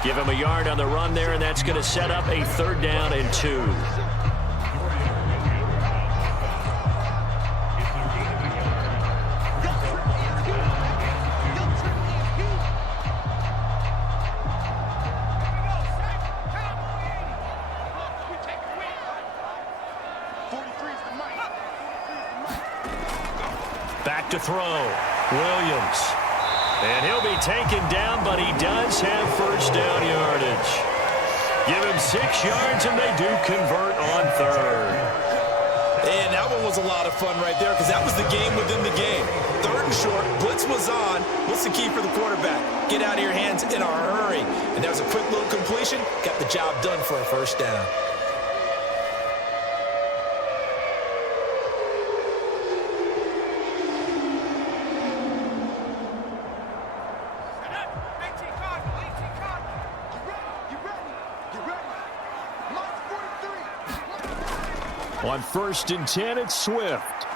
Give him a yard on the run there, and that's going to set up a 3rd down and 2. Back to throw. Williams. And he'll be taken down, but he does have first down yardage. Give him 6 yards, and they do convert on 3rd. And that one was a lot of fun right there because that was the game within the game. 3rd and short, blitz was on. What's the key for the quarterback? Get out of your hands in a hurry. And that was a quick little completion. Got the job done for a first down. On 1st and 10, it's Swift.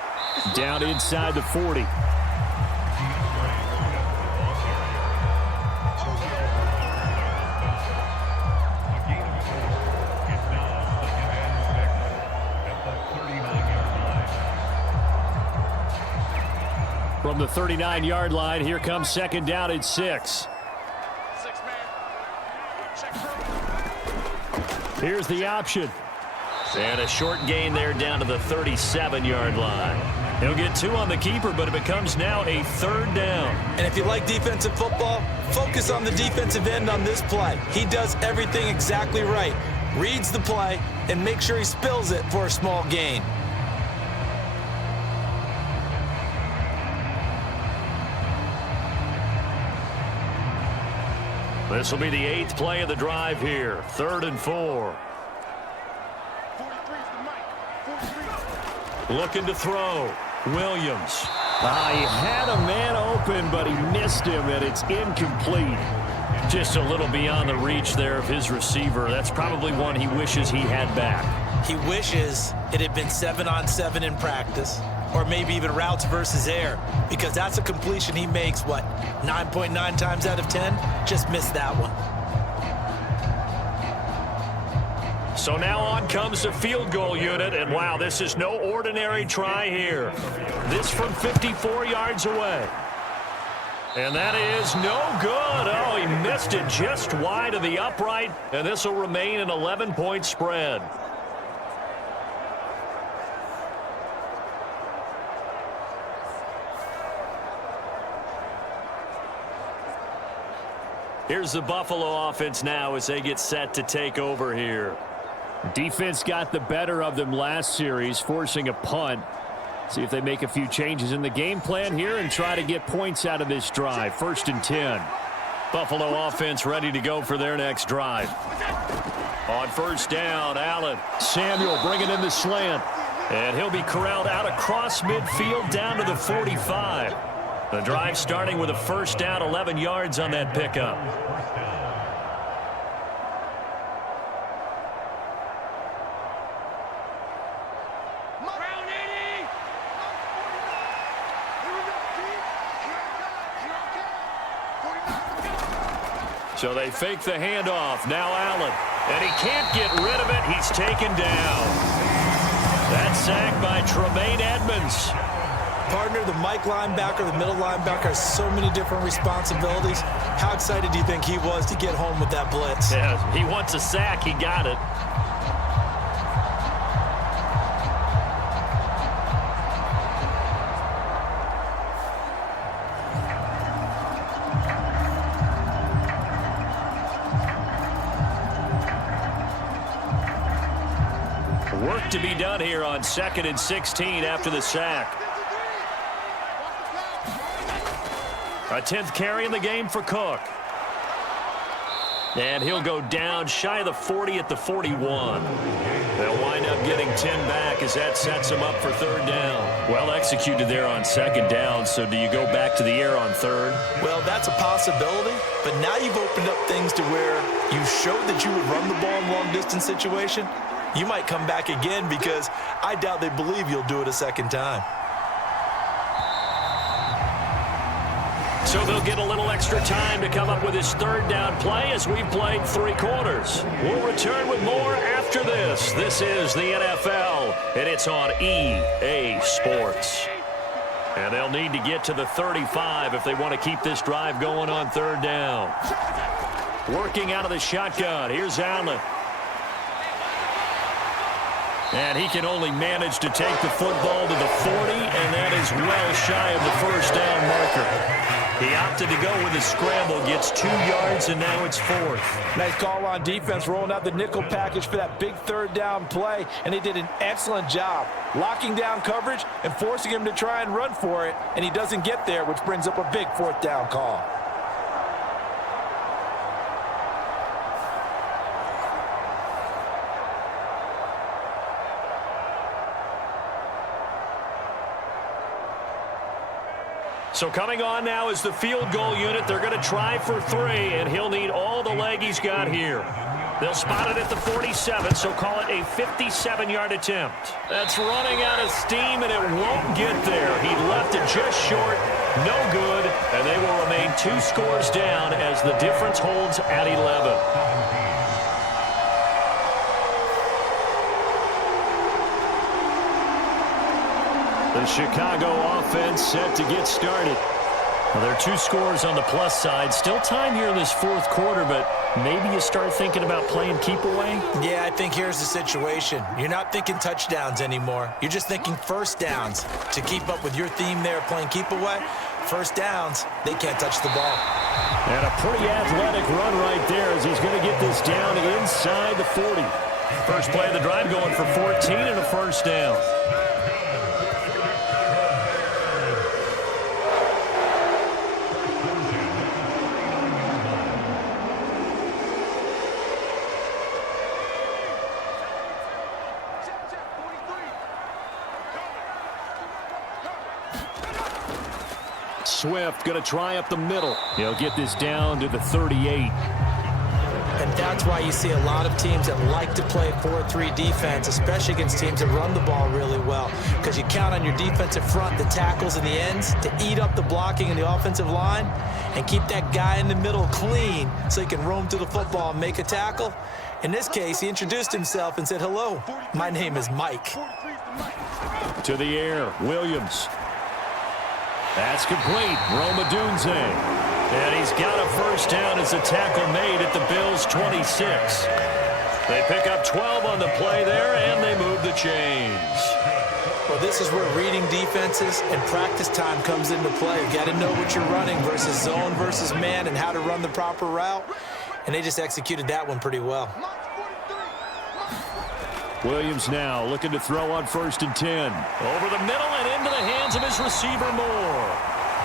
Down inside the 40. From the 39-yard line, here comes 2nd down and 6. Here's the option. And a short gain there down to the 37-yard line. He'll get 2 on the keeper, but it becomes now a 3rd down. And if you like defensive football, focus on the defensive end on this play. He does everything exactly right. Reads the play and make sure he spills it for a small gain. This will be the 8th play of the drive here. 3rd and 4. Looking to throw. Williams. He had a man open, but he missed him, and it's incomplete. Just a little beyond the reach there of his receiver. That's probably one he wishes he had back. He wishes it had been 7-on-7 in practice, or maybe even routes versus air, because that's a completion he makes, 9.9 times out of 10? Just missed that one. So now on comes the field goal unit, and wow, this is no ordinary try here. This from 54 yards away. And that is no good. Oh, he missed it just wide of the upright, and this will remain an 11-point spread. Here's the Buffalo offense now as they get set to take over here. Defense got the better of them last series, forcing a punt. See if they make a few changes in the game plan here and try to get points out of this drive. 1st and 10. Buffalo offense ready to go for their next drive. On 1st down, Allen. Samuel bringing in the slant. And he'll be corralled out across midfield down to the 45. The drive starting with a 1st down, 11 yards on that pickup. So they fake the handoff. Now Allen. And he can't get rid of it. He's taken down. That sack by Tremaine Edmonds. Partner, the Mike linebacker, the middle linebacker has so many different responsibilities. How excited do you think he was to get home with that blitz? Yeah, he wants a sack. He got it. Work to be done here on 2nd and 16 after the sack. A 10th carry in the game for Cook. And he'll go down shy of the 40 at the 41. They'll wind up getting 10 back as that sets them up for 3rd down. Well executed there on 2nd down, so do you go back to the air on 3rd? Well, that's a possibility, but now you've opened up things to where you showed that you would run the ball in long-distance situation. You might come back again because I doubt they believe you'll do it a 2nd time. So they'll get a little extra time to come up with his 3rd down play as we've played 3 quarters. We'll return with more after this. This is the NFL, and it's on EA Sports. And they'll need to get to the 35 if they want to keep this drive going on 3rd down. Working out of the shotgun. Here's Allen. And he can only manage to take the football to the 40, and that is well shy of the 1st down marker. He opted to go with a scramble, gets 2 yards, and now it's 4th. Nice call on defense, rolling out the nickel package for that big 3rd down play, and they did an excellent job locking down coverage and forcing him to try and run for it, and he doesn't get there, which brings up a big 4th down call. So coming on now is the field goal unit. They're going to try for 3, and he'll need all the leg he's got here. They'll spot it at the 47, so call it a 57-yard attempt. That's running out of steam, and it won't get there. He left it just short, no good, and they will remain 2 scores down as the difference holds at 11. The Chicago offense set to get started. Well, there are 2 scores on the plus side. Still time here in this fourth quarter, but maybe you start thinking about playing keep away? Yeah, I think here's the situation. You're not thinking touchdowns anymore. You're just thinking first downs. To keep up with your theme there, playing keep away, first downs, they can't touch the ball. And a pretty athletic run right there as he's going to get this down inside the 40. First play of the drive going for 14 and a first down. Swift going to try up the middle. He'll get this down to the 38. And that's why you see a lot of teams that like to play 4-3 defense, especially against teams that run the ball really well, because you count on your defensive front, the tackles and the ends, to eat up the blocking in the offensive line and keep that guy in the middle clean so he can roam through the football and make a tackle. In this case, he introduced himself and said, "Hello, my name is Mike." To the air, Williams. That's complete. Roma Dunze. And he's got a first down as a tackle made at the Bills' 26. They pick up 12 on the play there, and they move the chains. Well, this is where reading defenses and practice time comes into play. You got to know what you're running versus zone versus man and how to run the proper route. And they just executed that one pretty well. Williams now looking to throw on 1st and 10. Over the middle and into the hands of his receiver Moore.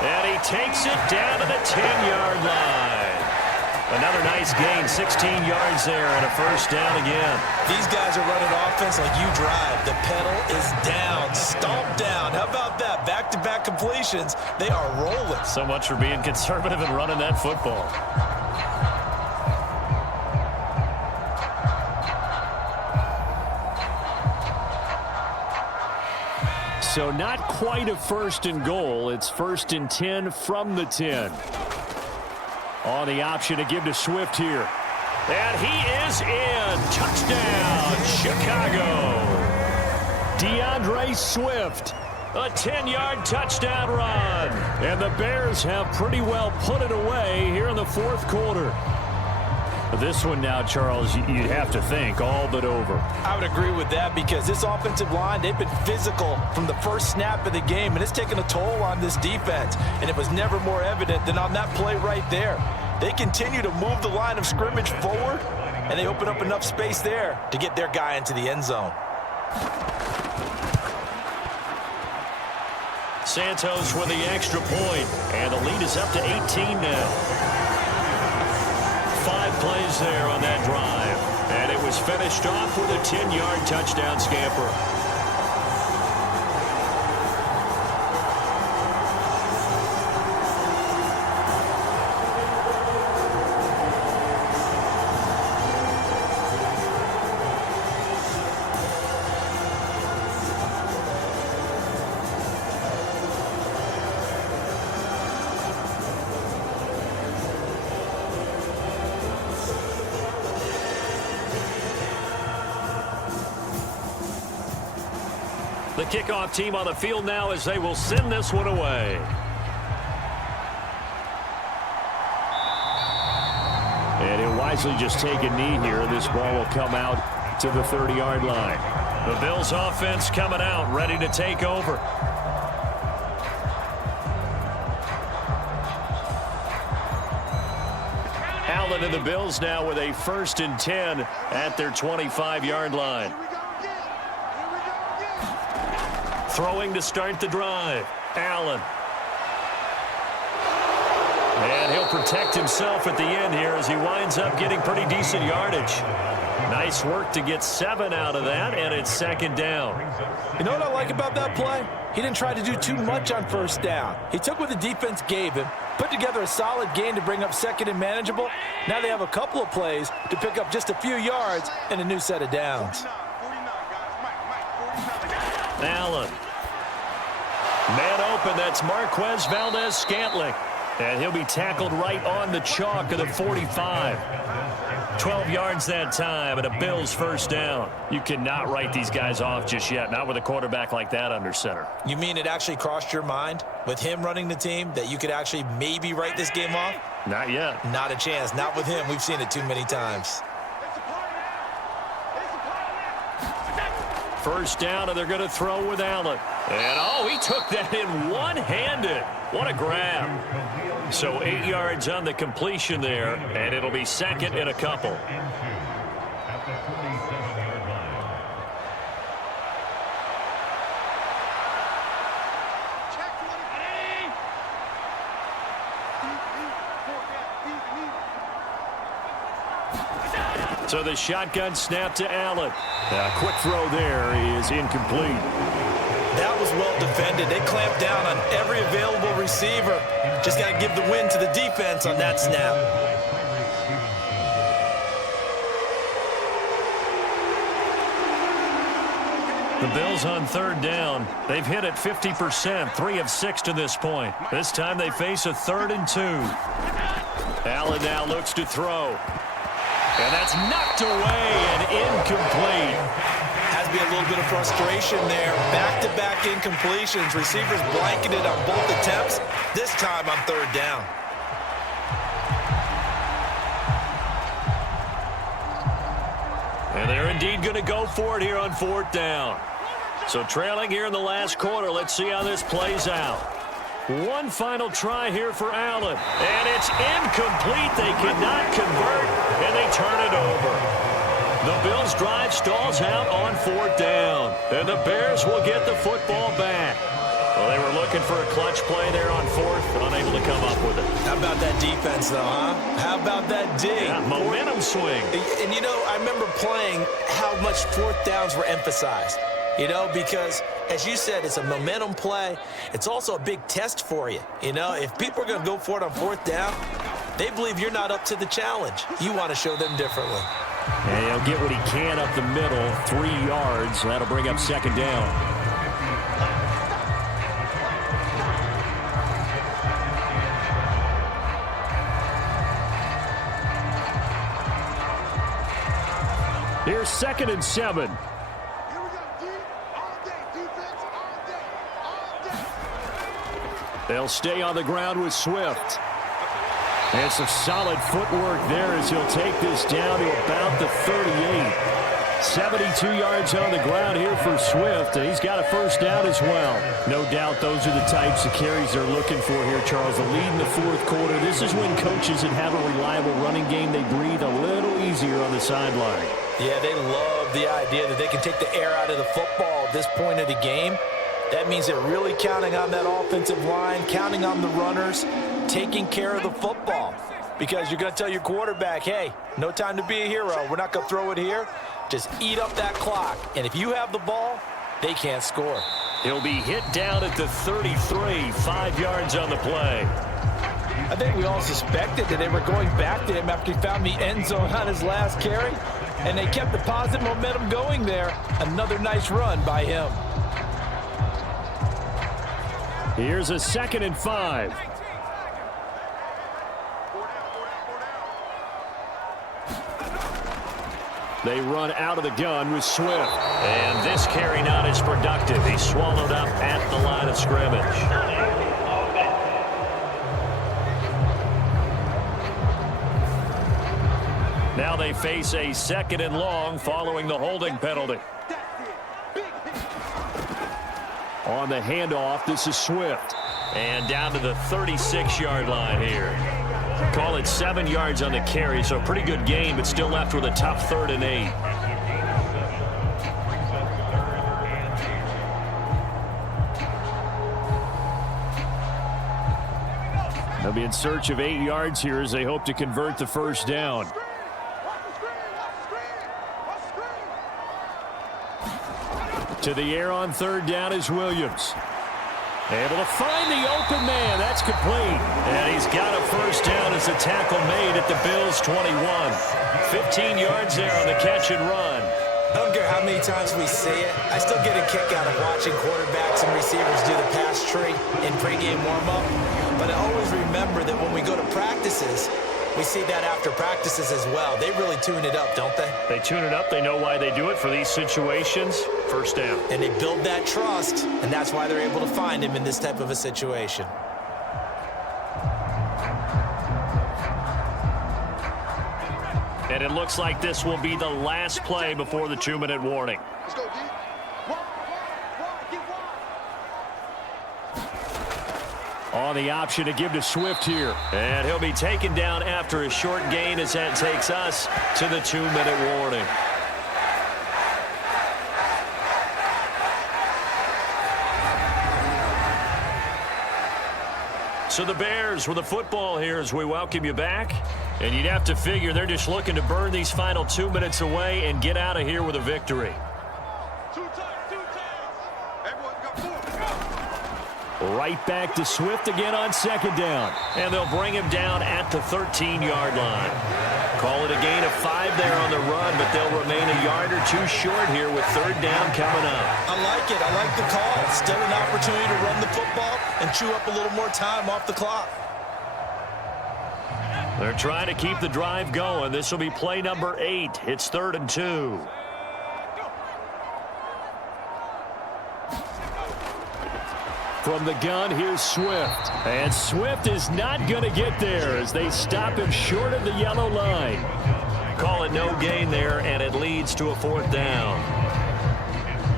And he takes it down to the 10-yard line. Another nice gain, 16 yards there and a first down again. These guys are running offense like you drive. The pedal is down, stomp down. How about that? Back-to-back completions. They are rolling. So much for being conservative and running that football. So not quite a 1st and goal. It's 1st and 10 from the 10. On the option to give to Swift here. And he is in. Touchdown, Chicago. DeAndre Swift. A 10-yard touchdown run. And the Bears have pretty well put it away here in the fourth quarter. This one now, Charles, you'd have to think all but over. I would agree with that because this offensive line, they've been physical from the first snap of the game, and it's taken a toll on this defense. And it was never more evident than on that play right there. They continue to move the line of scrimmage forward, and they open up enough space there to get their guy into the end zone. Santos with the extra point, and the lead is up to 18 now. 5 plays there on that drive, and it was finished off with a 10-yard touchdown scamper. The kickoff team on the field now as they will send this one away. And he'll wisely just take a knee here. This ball will come out to the 30-yard line. The Bills offense coming out, ready to take over. Allen and the Bills now with a 1st and 10 at their 25-yard line. Throwing to start the drive. Allen. And he'll protect himself at the end here as he winds up getting pretty decent yardage. Nice work to get 7 out of that, and it's 2nd down. You know what I like about that play? He didn't try to do too much on 1st down. He took what the defense gave him, put together a solid gain to bring up 2nd and manageable. Now they have a couple of plays to pick up just a few yards and a new set of downs. Allen. Man open, that's Marquez Valdez-Scantling. And he'll be tackled right on the chalk of the 45. 12 yards that time, and a Bills first down. You cannot write these guys off just yet, not with a quarterback like that under center. You mean it actually crossed your mind with him running the team that you could actually maybe write this game off? Not yet. Not a chance. Not with him. We've seen it too many times. First down, and they're going to throw with Allen. And, oh, he took that in one-handed. What a grab. So 8 yards on the completion there, and it'll be second and a couple. So the shotgun snap to Allen. A quick throw there is incomplete. That was well defended. They clamped down on every available receiver. Just got to give the win to the defense on that snap. The Bills on third down. They've hit it 50%, 3 of 6 to this point. This time they face a 3rd and 2. Allen now looks to throw. And that's knocked away and incomplete. Has to be a little bit of frustration there. Back-to-back incompletions. Receivers blanketed on both attempts. This time on third down. And they're indeed going to go for it here on fourth down. So trailing here in the last quarter. Let's see how this plays out. One final try here for Allen. And it's incomplete. They cannot convert, and they turn it over. The Bills' drive stalls out on fourth down. And the Bears will get the football back. Well, they were looking for a clutch play there on fourth, unable to come up with it. How about that defense, though, huh? How about that D? Yeah, momentum swing. And, you know, I remember playing how much fourth downs were emphasized. You know, because, as you said, it's a momentum play. It's also a big test for you. You know, if people are going to go for it on fourth down, they believe you're not up to the challenge. You want to show them differently. And he'll get what he can up the middle, 3 yards. That'll bring up second down. Here's 2nd and 7. They'll stay on the ground with Swift. And some solid footwork there as he'll take this down to about the 38. 72 yards on the ground here for Swift, and he's got a first down as well. No doubt those are the types of carries they're looking for here, Charles. The lead in the fourth quarter. This is when coaches that have a reliable running game, they breathe a little easier on the sideline. Yeah, they love the idea that they can take the air out of the football at this point of the game. That means they're really counting on that offensive line, counting on the runners, taking care of the football. Because you're going to tell your quarterback, hey, no time to be a hero. We're not going to throw it here. Just eat up that clock. And if you have the ball, they can't score. He'll be hit down at the 33, 5 yards on the play. I think we all suspected that they were going back to him after he found the end zone on his last carry. And they kept the positive momentum going there. Another nice run by him. Here's a 2nd and 5. They run out of the gun with Swift. And this carry not as productive. He's swallowed up at the line of scrimmage. Now they face a 2nd and long following the holding penalty. On the handoff, this is Swift. And down to the 36-yard line here. Call it 7 yards on the carry, so a pretty good game, but still left with a tough 3rd and 8. They'll be in search of 8 yards here as they hope to convert the first down. To the air on third down is Williams. Able to find the open man. That's complete. And he's got a first down as the tackle made at the Bills' 21. 15 yards there on the catch and run. I don't care how many times we say it. I still get a kick out of watching quarterbacks and receivers do the pass tree in pregame warm-up. But I always remember that when we go to practices, We see that after practices as well. They really tune it up, don't they? They tune it up. They know why they do it for these situations. First down. And they build that trust, and that's why they're able to find him in this type of a situation. And it looks like this will be the last play before the 2-minute warning. Let's go, D. On the option to give to Swift here. And he'll be taken down after a short gain as that takes us to the 2-minute warning. So the Bears with the football here as we welcome you back. And you'd have to figure they're just looking to burn these final 2 minutes away and get out of here with a victory. Right back to Swift again on second down. And they'll bring him down at the 13-yard line. Call it a gain of 5 there on the run, but they'll remain a yard or two short here with third down coming up. I like it. I like the call. Still an opportunity to run the football and chew up a little more time off the clock. They're trying to keep the drive going. This will be play number 8. It's 3rd and 2. From the gun, here's Swift. And Swift is not going to get there as they stop him short of the yellow line. Call it no gain there, and it leads to a 4th down.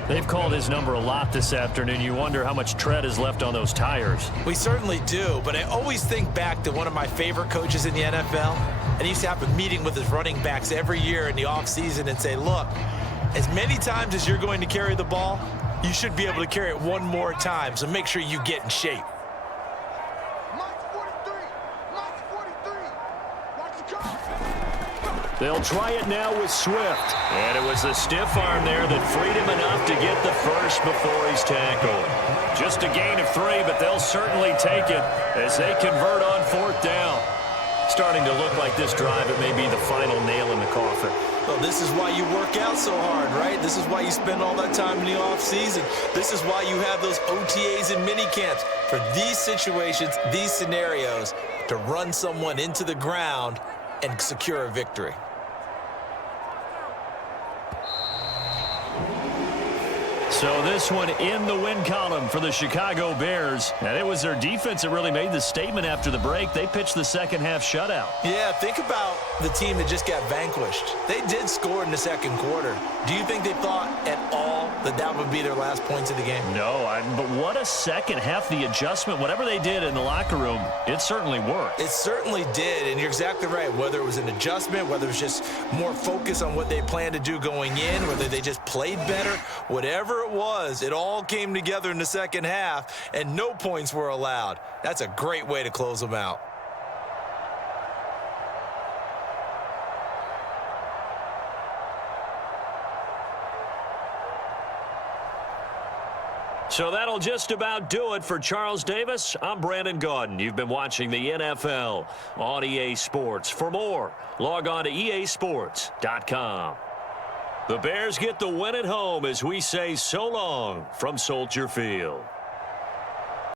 They've called his number a lot this afternoon. You wonder how much tread is left on those tires. We certainly do, but I always think back to one of my favorite coaches in the NFL. And he used to have a meeting with his running backs every year in the offseason and say, look, as many times as you're going to carry the ball, you should be able to carry it one more time, so make sure you get in shape. They'll try it now with Swift. And it was the stiff arm there that freed him enough to get the first before he's tackled. Just a gain of 3, but they'll certainly take it as they convert on 4th down. Starting to look like this drive, it may be the final nail in the coffin. Well, this is why you work out so hard, right? This is why you spend all that time in the offseason. This is why you have those OTAs and mini camps for these situations, these scenarios, to run someone into the ground and secure a victory. So this one in the win column for the Chicago Bears. And it was their defense that really made the statement after the break. They pitched the second-half shutout. Yeah, think about the team that just got vanquished. They did score in the second quarter. Do you think they thought at all that that would be their last points of the game? No, but what a second half. The adjustment, whatever they did in the locker room, it certainly worked. It certainly did, and you're exactly right. Whether it was an adjustment, whether it was just more focus on what they planned to do going in, whether they just played better, whatever it was, it all came together in the second half, and no points were allowed. That's a great way to close them out. So that'll just about do it for Charles Davis. I'm Brandon Gaudin. You've been watching the NFL on EA Sports. For more, log on to easports.com. The Bears get the win at home as we say so long from Soldier Field.